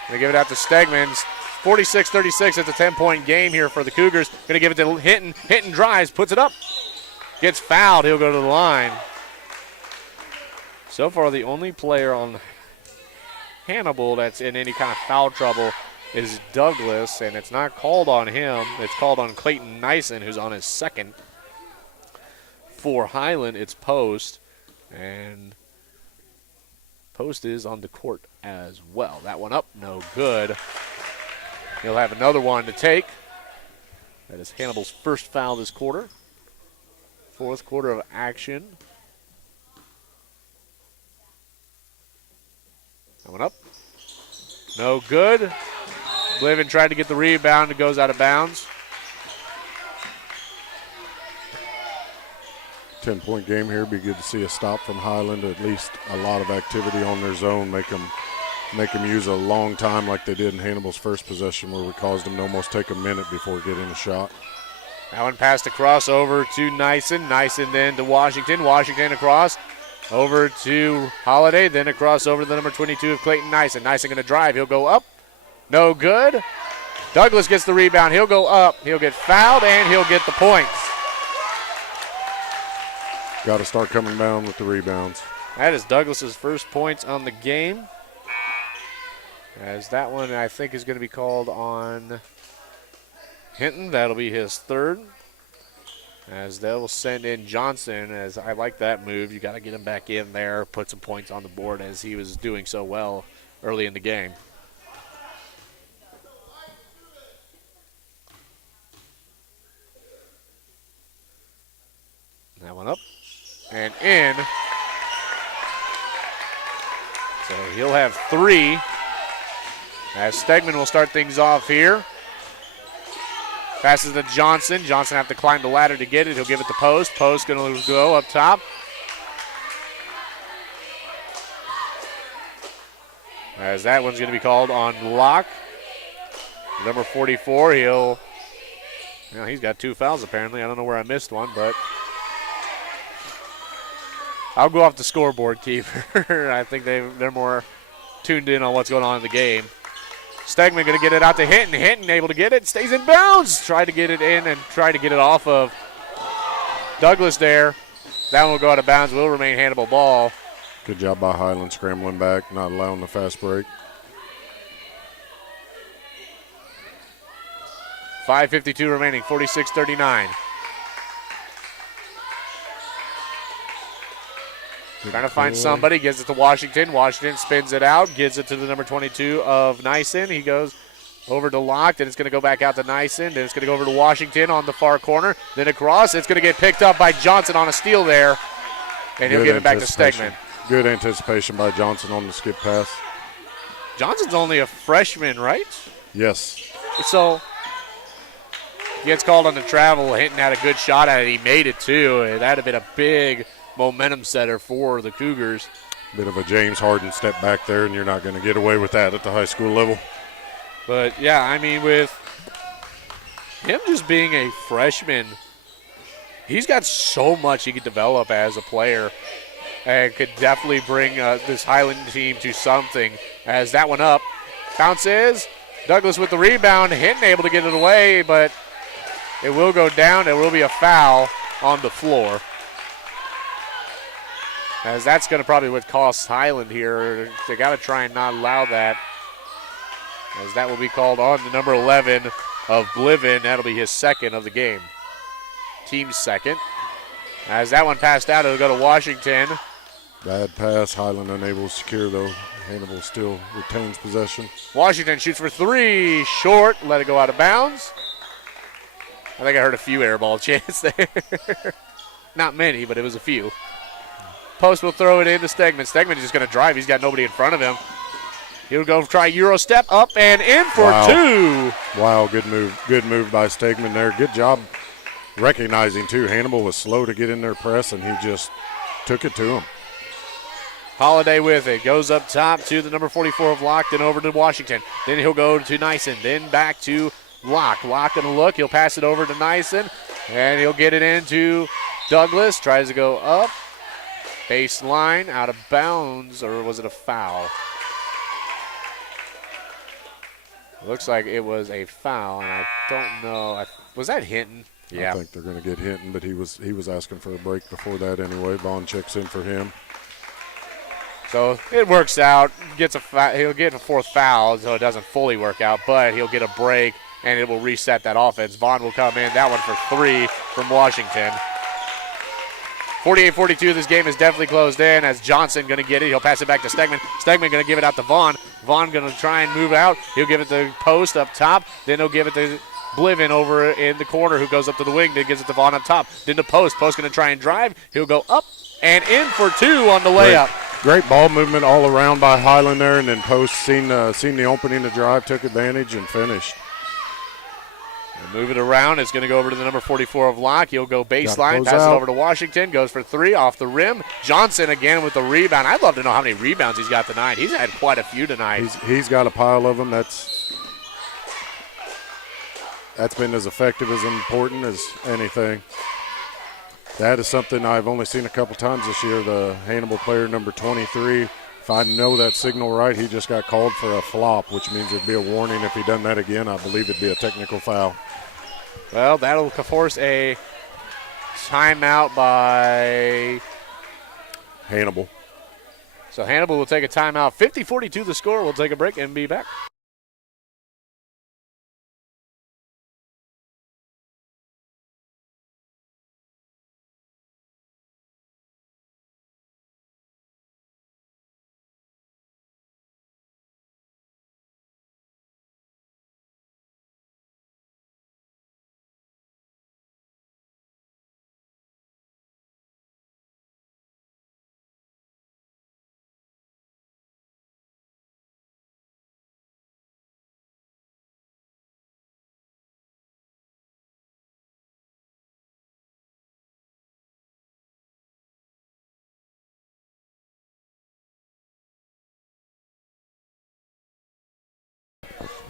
Going to give it out to Stegman. 46-36. It's a 10-point game here for the Cougars. Going to give it to Hinton. Hinton drives, puts it up. Gets fouled. He'll go to the line. So far, the only player on Hannibal that's in any kind of foul trouble is Douglas, and it's not called on him. It's called on Clayton Nyson, who's on his second. For Highland, it's Post, and Post is on the court as well. That one up, no good. He'll have another one to take. That is Hannibal's first foul this quarter. Fourth quarter of action. That one up. No good. Bliven tried to get the rebound. It goes out of bounds. 10-point game here. Be good to see a stop from Highland. At least a lot of activity on their zone. Make them use a long time like they did in Hannibal's first possession, where we caused them to almost take a minute before getting a shot. That one passed across over to Nyson. Nyson then to Washington. Washington across over to Holiday. Then across over to the number 22 of Clayton Nyson. Nyson going to drive. He'll go up. No good. Douglas gets the rebound. He'll go up. He'll get fouled, and he'll get the points. Got to start coming down with the rebounds. That is Douglas's first points on the game. As that one, I think, is going to be called on Hinton. That'll be his third. As they'll send in Johnson, as I like that move. You got to get him back in there, put some points on the board as he was doing so well early in the game. That one up and in. So he'll have 3. As Stegman will start things off here. Passes to Johnson. Johnson have to climb the ladder to get it. He'll give it to Post. Post going to go up top. As that one's going to be called on Locke. Number 44, he's got 2 fouls apparently. I don't know where I missed one, but I'll go off the scoreboard, Keeper. I think they're more tuned in on what's going on in the game. Stegman going to get it out to Hinton. Hinton able to get it. Stays in bounds. Tried to get it in and tried to get it off of Douglas there. That one will go out of bounds. Will remain Hannibal ball. Good job by Highland scrambling back, not allowing the fast break. 5:52 remaining, 46-39. Trying to find somebody, gives it to Washington. Washington spins it out, gives it to the number 22 of Nyson. He goes over to Locke, then it's going to go back out to Nyson. Then it's going to go over to Washington on the far corner. Then across, it's going to get picked up by Johnson on a steal there. And he'll give it back to Stegman. Good anticipation by Johnson on the skip pass. Johnson's only a freshman, right? Yes. So he gets called on the travel. Hinton had a good shot at it. He made it, too. That had been a big momentum setter for the Cougars. Bit of a James Harden step back there, and you're not going to get away with that at the high school level. But, yeah, I mean, with him just being a freshman, he's got so much he could develop as a player and could definitely bring this Highland team to something. As that one up, bounces. Douglas with the rebound. Hinton able to get it away, but it will go down. There will be a foul on the floor. As that's going to probably what costs Highland here. They got to try and not allow that. As that will be called on the number 11 of Bliven. That'll be his second of the game. Team's second. As that one passed out, it'll go to Washington. Bad pass. Highland unable to secure, though. Hannibal still retains possession. Washington shoots for 3. Short. Let it go out of bounds. I think I heard a few air ball chants there. Not many, but it was a few. Post will throw it into Stegman. Stegman's just going to drive. He's got nobody in front of him. He'll go try Euro step up and in for 2. Wow, good move. Good move by Stegman there. Good job recognizing, too. Hannibal was slow to get in their press, and he just took it to him. Holiday with it. Goes up top to the number 44 of Locke, then over to Washington. Then he'll go to Nyson. Then back to Locke. Locke going to look. He'll pass it over to Nyson, and he'll get it into Douglas. Tries to go up. Baseline, out of bounds, or was it a foul? Looks like it was a foul, and I don't know. Was that Hinton? Yeah. I think they're going to get Hinton, but he was asking for a break before that anyway. Vaughn checks in for him. So it works out. He'll get a 4th foul, so it doesn't fully work out, but he'll get a break, and it will reset that offense. Vaughn will come in. That one for 3 from Washington. 48-42, this game is definitely closed in as Johnson going to get it. He'll pass it back to Stegman. Stegman going to give it out to Vaughn. Vaughn going to try and move out. He'll give it to Post up top. Then he'll give it to Bliven over in the corner who goes up to the wing. Then gives it to Vaughn up top. Then to Post. Post going to try and drive. He'll go up and in for 2 on the layup. Great ball movement all around by Highland there, and then Post seen the opening to drive, took advantage, and finished. Move it around. It's going to go over to the number 44 of Locke. He'll go baseline, pass it over to Washington, goes for 3 off the rim. Johnson again with the rebound. I'd love to know how many rebounds he's got tonight. He's had quite a few tonight. He's got a pile of them. That's been as effective, as important as anything. That is something I've only seen a couple times this year. The Hannibal player, number 23, if I know that signal right, he just got called for a flop, which means there'd be a warning if he done that again. I believe it'd be a technical foul. Well, that'll force a timeout by Hannibal. So Hannibal will take a timeout. 50-42 the score. We'll take a break and be back.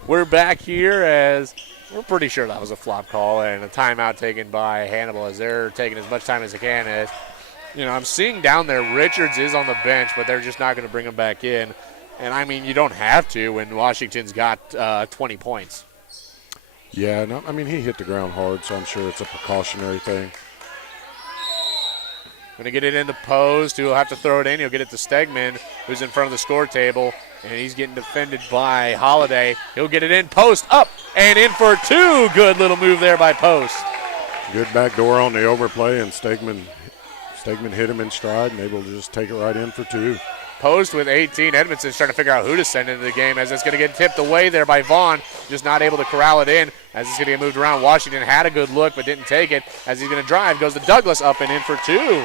We're back here as we're pretty sure that was a flop call and a timeout taken by Hannibal as they're taking as much time as they can. As I'm seeing down there Richards is on the bench, but they're just not going to bring him back in. And, I mean, you don't have to when Washington's got 20 points. Yeah, no, I mean, he hit the ground hard, so I'm sure it's a precautionary thing. Going to get it in the post. He'll have to throw it in. He'll get it to Stegman, who's in front of the score table, and he's getting defended by Holiday. He'll get it in, post, up, and in for two. Good little move there by Post. Good back door on the overplay, and Stegman hit him in stride and able to just take it right in for two. Post with 18. Edmondson's trying to figure out who to send into the game as it's going to get tipped away there by Vaughn. Just not able to corral it in as it's going to get moved around. Washington had a good look but didn't take it. As he's going to drive, goes to Douglas, up and in for two.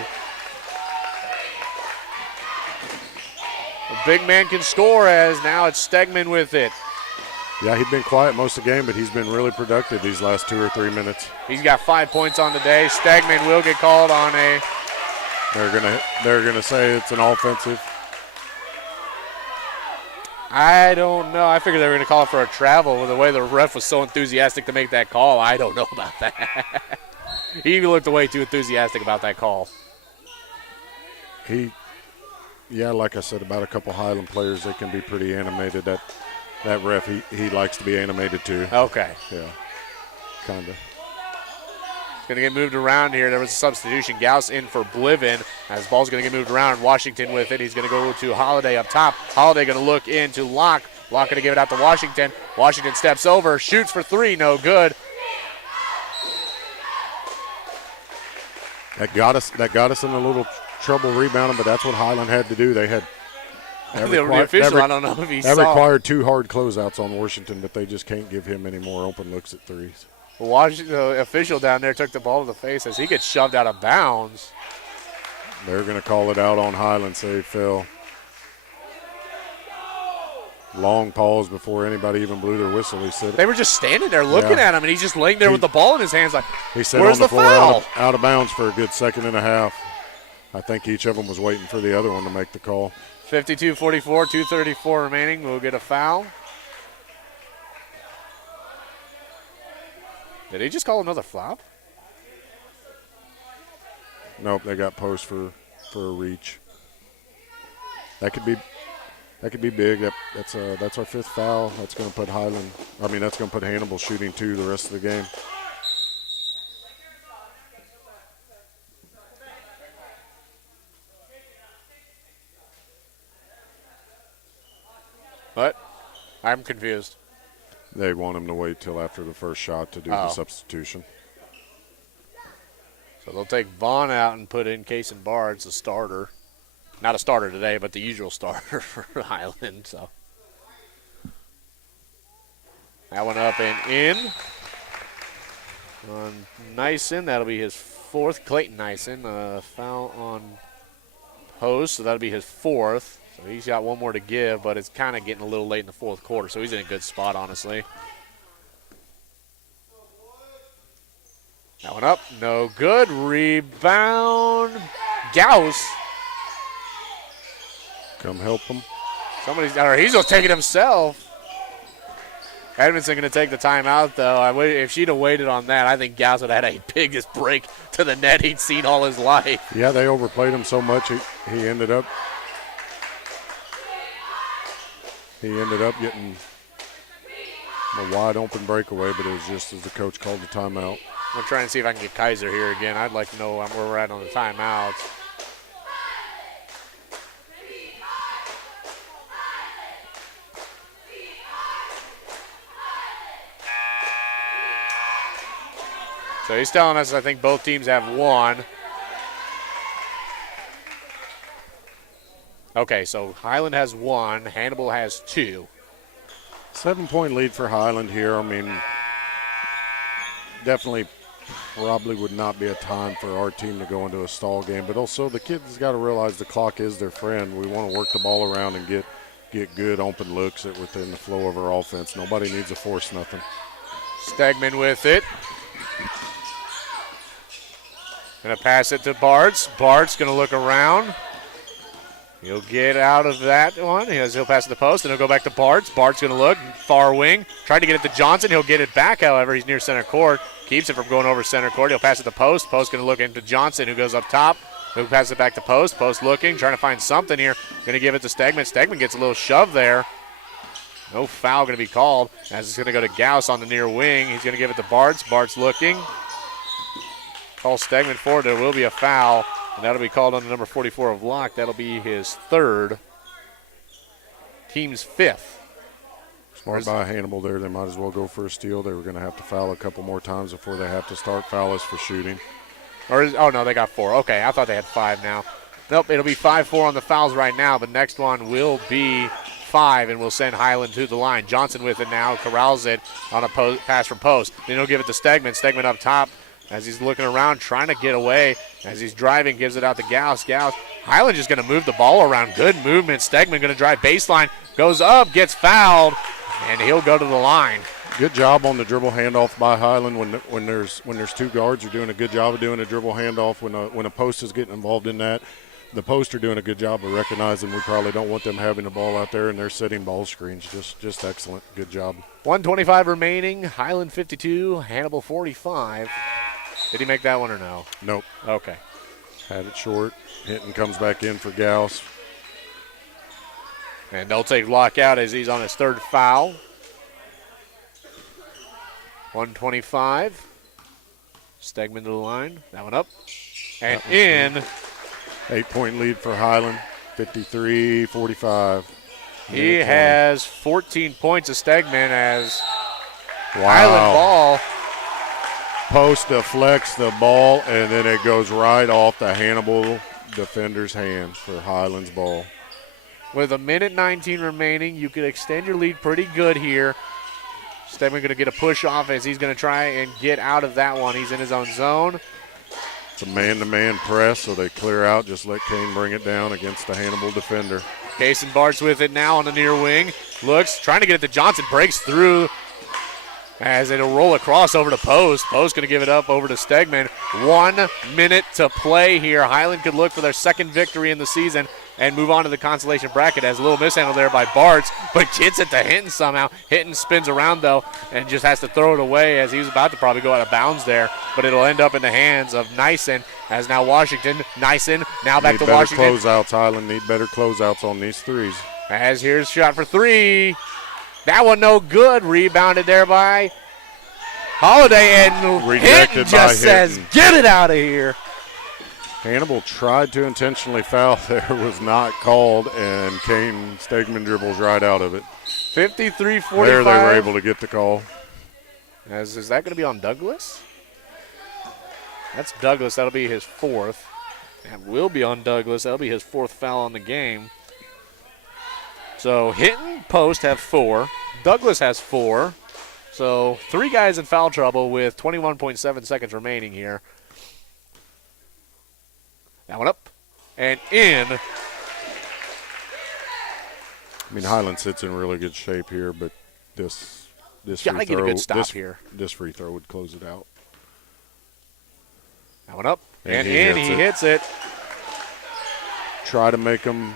The big man can score as now it's Stegman with it. Yeah, he'd been quiet most of the game, but he's been really productive these last 2 or 3 minutes. He's got 5 points on the day. Stegman will get called on a... They're gonna say it's an offensive. I don't know. I figured they were going to call it for a travel. With the way the ref was so enthusiastic to make that call, I don't know about that. He looked way too enthusiastic about that call. Yeah, like I said about a couple Highland players, they can be pretty animated. That ref, he likes to be animated too. Okay. Yeah, kind of. Going to get moved around here. There was a substitution. Gauss in for Bliven. As the ball's going to get moved around. Washington with it. He's going to go to Holiday up top. Holiday going to look into Locke. Locke going to give it out to Washington. Washington steps over, shoots for three, no good. That got us in a little trouble rebounding, but that's what Highland had to do. They had the official, I don't know if he saw. That required 2 hard closeouts on Washington, but they just can't give him any more open looks at threes. The official down there took the ball to the face as he gets shoved out of bounds. They're going to call it out on Highland, say Phil. Long pause before anybody even blew their whistle. He said they were just standing there looking at him, and he's just laying there with the ball in his hands like, he said where's on the the floor foul? Out of bounds for a good second and a half. I think each of them was waiting for the other one to make the call. 52-44, 2:34 remaining. We'll get a foul. Did he just call another flop? Nope, they got post for a reach. That could be big. That's our 5th foul. That's going to put that's going to put Hannibal shooting 2 the rest of the game. What? I'm confused. They want him to wait till after the first shot to do the substitution. So they'll take Vaughn out and put in Kason Barnes, the starter. Not a starter today, but the usual starter for Highland. So that one up and in. On Nyson, that'll be his 4th. Clayton Nyson, foul on Post, so that'll be his 4th. So he's got one more to give, but it's kind of getting a little late in the 4th quarter, so he's in a good spot, honestly. That one up, no good. Rebound, Gauss. Come help him. He's just taking himself. Edmondson going to take the timeout, though. If she'd have waited on that, I think Gauss would have had a biggest break to the net he'd seen all his life. Yeah, they overplayed him so much, he ended up getting a wide open breakaway, but it was just as the coach called the timeout. I'm going to try and see if I can get Kaiser here again. I'd like to know where we're at on the timeouts. So he's telling us I think both teams have 1. Okay, so Highland has 1, Hannibal has 2. 7-point lead for Highland here. I mean, definitely probably would not be a time for our team to go into a stall game, but also the kids got to realize the clock is their friend. We want to work the ball around and get good open looks within the flow of our offense. Nobody needs to force nothing. Stegman with it. Going to pass it to Bartz. Bartz going to look around. He'll get out of that one. He'll pass to the post, and he'll go back to Bartz. Bart's going to look, far wing. Tried to get it to Johnson. He'll get it back, however. He's near center court. Keeps it from going over center court. He'll pass it to Post. Post going to look into Johnson, who goes up top. He'll pass it back to Post. Post looking, trying to find something here. Going to give it to Stegman. Stegman gets a little shove there. No foul going to be called, as it's going to go to Gauss on the near wing. He's going to give it to Bartz. Bartz looking. Call Stegman forward. There will be a foul. And that'll be called on the number 44 of Locke. That'll be his third. Team's fifth. Smart by Hannibal there. They might as well go for a steal. They were going to have to foul a couple more times before they have to start. Foul us for shooting. Oh, no, they got 4. Okay, I thought they had 5 now. Nope, it'll be 5-4 on the fouls right now. The next one will be 5, and we'll send Highland to the line. Johnson with it now. Corrals it on a pass from Post. Then he'll give it to Stegman. Stegman up top. As he's looking around, trying to get away. As he's driving, gives it out to Gauss. Highland just going to move the ball around. Good movement. Stegman going to drive baseline. Goes up, gets fouled, and he'll go to the line. Good job on the dribble handoff by Highland. When there's 2 guards, you're doing a good job of doing a dribble handoff. When a post is getting involved in that, the post are doing a good job of recognizing we probably don't want them having the ball out there, and they're setting ball screens. Just excellent. Good job. 1:25 remaining. Highland 52, Hannibal 45. Did he make that one or no? Nope. Okay. Had it short. Hinton comes back in for Gauss. And they'll take Locke out as he's on his 3rd foul. 1:25. Stegman to the line. That one up. And in. 8-point lead for Highland. 53-45. He has 14 points of Stegman as wow. Highland ball. Post deflects the ball, and then it goes right off the Hannibal defender's hand for Highland's ball. With 1:19 remaining, you could extend your lead pretty good here. Stegman going to get a push off as he's going to try and get out of that one. He's in his own zone. It's a man-to-man press, so they clear out. Just let Kane bring it down against the Hannibal defender. Kason Bartz with it now on the near wing. Looks, trying to get it to Johnson. Breaks through as it'll roll across over to Post. Post going to give it up over to Stegman. 1 minute to play here. Highland could look for their 2nd victory in the season and move on to the consolation bracket. As a little mishandle there by Bartz, but gets it to Hinton somehow. Hinton spins around, though, and just has to throw it away as he was about to probably go out of bounds there. But it'll end up in the hands of Nyson as now Washington. Nyson now back to Washington. Need better closeouts, Highland. Need better closeouts on these threes. As here's shot for 3. That one no good. Rebounded there by Holiday, and Hinton just says, get it out of here. Hannibal tried to intentionally foul there, was not called, and Kane Stegman dribbles right out of it. 53-45. There they were able to get the call. Is that going to be on Douglas? That's Douglas. That'll be his 4th. That will be on Douglas. That'll be his 4th foul on the game. So Hinton, Post have 4. Douglas has 4. So 3 guys in foul trouble with 21.7 seconds remaining here. That one up and in. I mean, Highland sits in really good shape here, but this gotta get a good stop here. This free throw would close it out. That one up and in. He hits it. Try to make them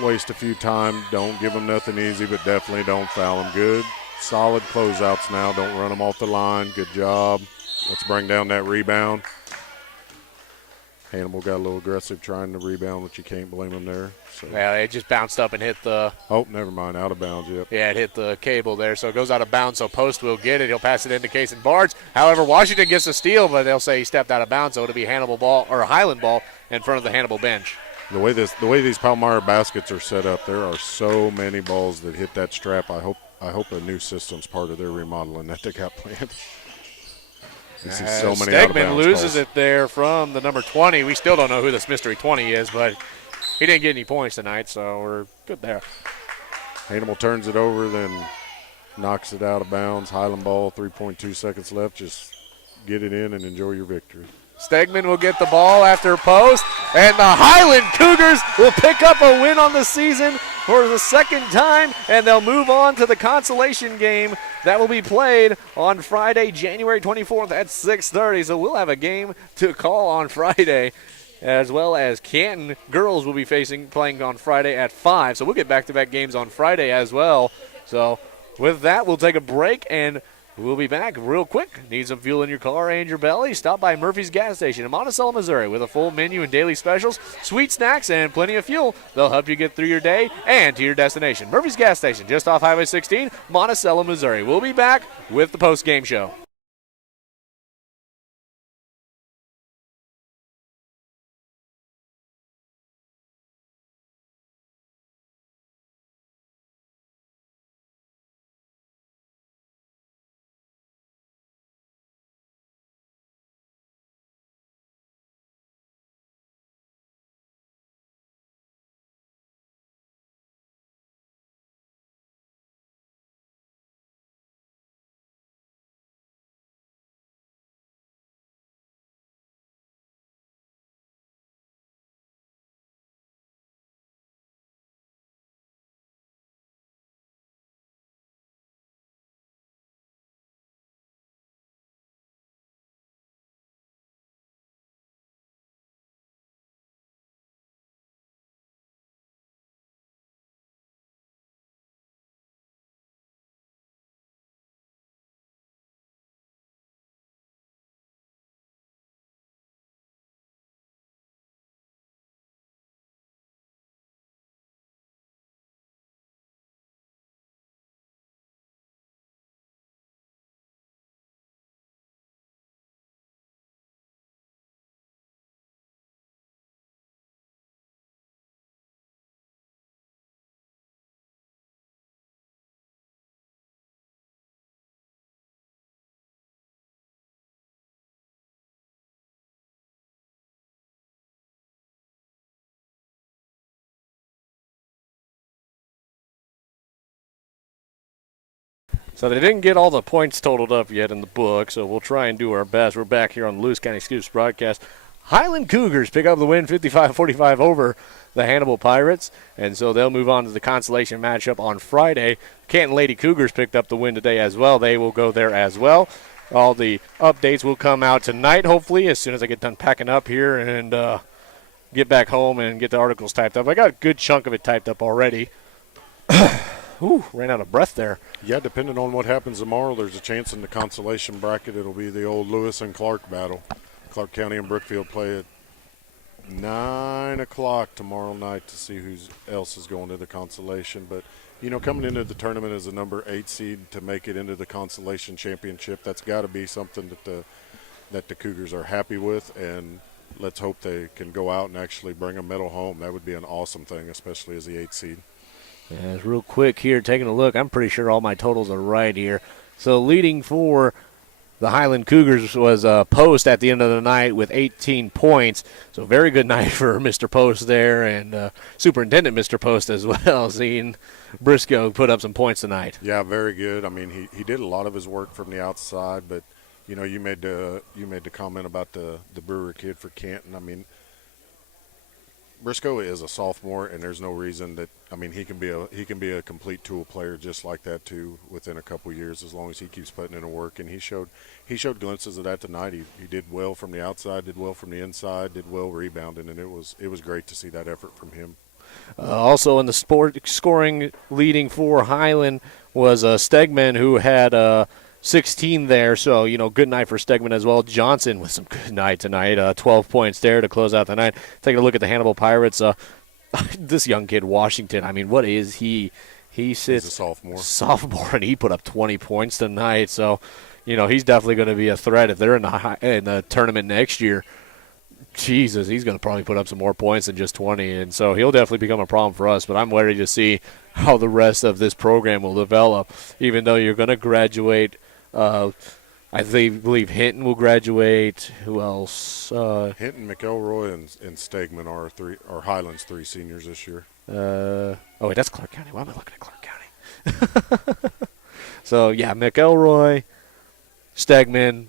waste a few time. Don't give them nothing easy, but definitely don't foul them. Good, solid closeouts now. Don't run them off the line. Good job. Let's bring down that rebound. Hannibal got a little aggressive trying to rebound, which you can't blame him there. So. Yeah, it just bounced up and hit the. Oh, never mind. Out of bounds, yep. Yeah, it hit the cable there, so it goes out of bounds. So Post will get it. He'll pass it into Kason Bartz. However, Washington gets a steal, but they'll say he stepped out of bounds, so it'll be Hannibal ball or a Highland ball in front of the Hannibal bench. The way these Palmyra baskets are set up, there are so many balls that hit that strap. I hope a new system's part of their remodeling that they got planned. You see so many Stegman loses it there from the number 20. We still don't know who this mystery 20 is, but he didn't get any points tonight, so we're good there. Hannibal turns it over, then knocks it out of bounds. Highland ball, 3.2 seconds left. Just get it in and enjoy your victory. Stegman will get the ball after Post, and the Highland Cougars will pick up a win on the season for the 2nd time, and they'll move on to the consolation game that will be played on Friday, January 24th at 6:30. So we'll have a game to call on Friday. as well as Canton girls will be playing on Friday at 5. So we'll get back-to-back games on Friday as well. So with that, we'll take a break, and we'll be back real quick. Need some fuel in your car and your belly? Stop by Murphy's Gas Station in Monticello, Missouri with a full menu and daily specials, sweet snacks, and plenty of fuel. They'll help you get through your day and to your destination. Murphy's Gas Station, just off Highway 16, Monticello, Missouri. We'll be back with the post-game show. So they didn't get all the points totaled up yet in the book, so we'll try and do our best. We're back here on the Lewis County Scoops broadcast. Highland Cougars pick up the win 55-45 over the Hannibal Pirates, and so they'll move on to the consolation matchup on Friday. Canton Lady Cougars picked up the win today as well. They will go there as well. All the updates will come out tonight, hopefully, as soon as I get done packing up here and get back home and get the articles typed up. I got a good chunk of it typed up already. Ooh, ran out of breath there. Yeah, depending on what happens tomorrow, there's a chance in the consolation bracket it'll be the old Lewis and Clark battle. Clark County and Brookfield play at 9 o'clock tomorrow night to see who else is going to the consolation. But, you know, coming into the tournament as a number 8 seed to make it into the consolation championship, that's got to be something that the Cougars are happy with, and let's hope they can go out and actually bring a medal home. That would be an awesome thing, especially as the 8 seed. Yeah, real quick here, taking a look. I'm pretty sure all my totals are right here. So leading for the Highland Cougars was Post at the end of the night with 18 points. So very good night for Mr. Post there, and Superintendent Mr. Post as well, seeing Briscoe put up some points tonight. Yeah, very good. I mean, he did a lot of his work from the outside, but you know, you made the comment about the Brewer kid for Canton. I mean, Briscoe is a sophomore, and there's no reason that, I mean, he can be a complete tool player just like that too within a couple years, as long as he keeps putting in the work. And he showed glimpses of that tonight. He did well from the outside, did well from the inside, did well rebounding, and it was great to see that effort from him. Also in the scoring leading for Highland was Stegman, who had 16 there, so, you know, good night for Stegman as well. Johnson with some good night tonight, 12 points there to close out the night. Taking a look at the Hannibal Pirates, this young kid, Washington, I mean, what is he? He's a sophomore, and he put up 20 points tonight, so, you know, he's definitely going to be a threat if they're in the tournament next year. Jesus, he's going to probably put up some more points than just 20, and so he'll definitely become a problem for us, but I'm ready to see how the rest of this program will develop, even though you're going to graduate. I believe Hinton will graduate. Who else? Hinton, McElroy, and Stegman are Highland's 3 seniors this year. Wait, that's Clark County. Why am I looking at Clark County? So, yeah, McElroy, Stegman,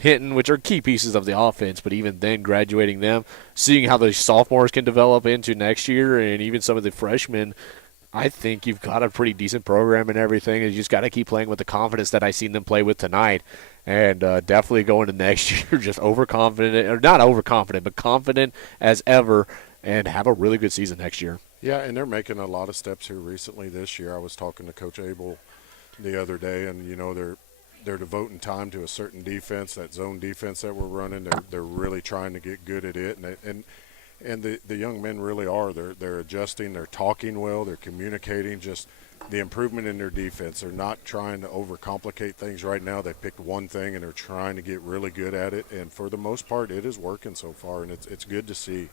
Hinton, which are key pieces of the offense, but even then graduating them, seeing how the sophomores can develop into next year and even some of the freshmen, I think you've got a pretty decent program and everything. You just got to keep playing with the confidence that I seen them play with tonight. and definitely going to next year just overconfident, or not overconfident, but confident as ever, and have a really good season next year. Yeah, and they're making a lot of steps here recently this year. I was talking to Coach Abel the other day, and they're devoting time to a certain defense, that zone defense that we're running. They're really trying to get good at it, and the young men really are. They're adjusting. They're talking well. They're communicating. Just the improvement in their defense. They're not trying to overcomplicate things right now. They picked one thing and they're trying to get really good at it. And for the most part, it is working so far, and it's good to see.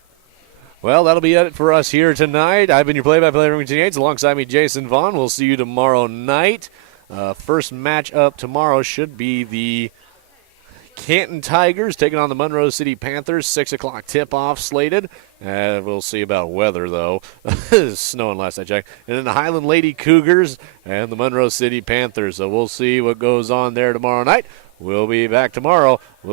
Well, that'll be it for us here tonight. I've been your play-by-play Remington Yates. Alongside me, Jason Vaughn. We'll see you tomorrow night. First match up tomorrow should be the Canton Tigers taking on the Monroe City Panthers. 6 o'clock tip-off slated. We'll see about weather, though. It's snowing last I checked. And then the Highland Lady Cougars and the Monroe City Panthers. So we'll see what goes on there tomorrow night. We'll be back tomorrow.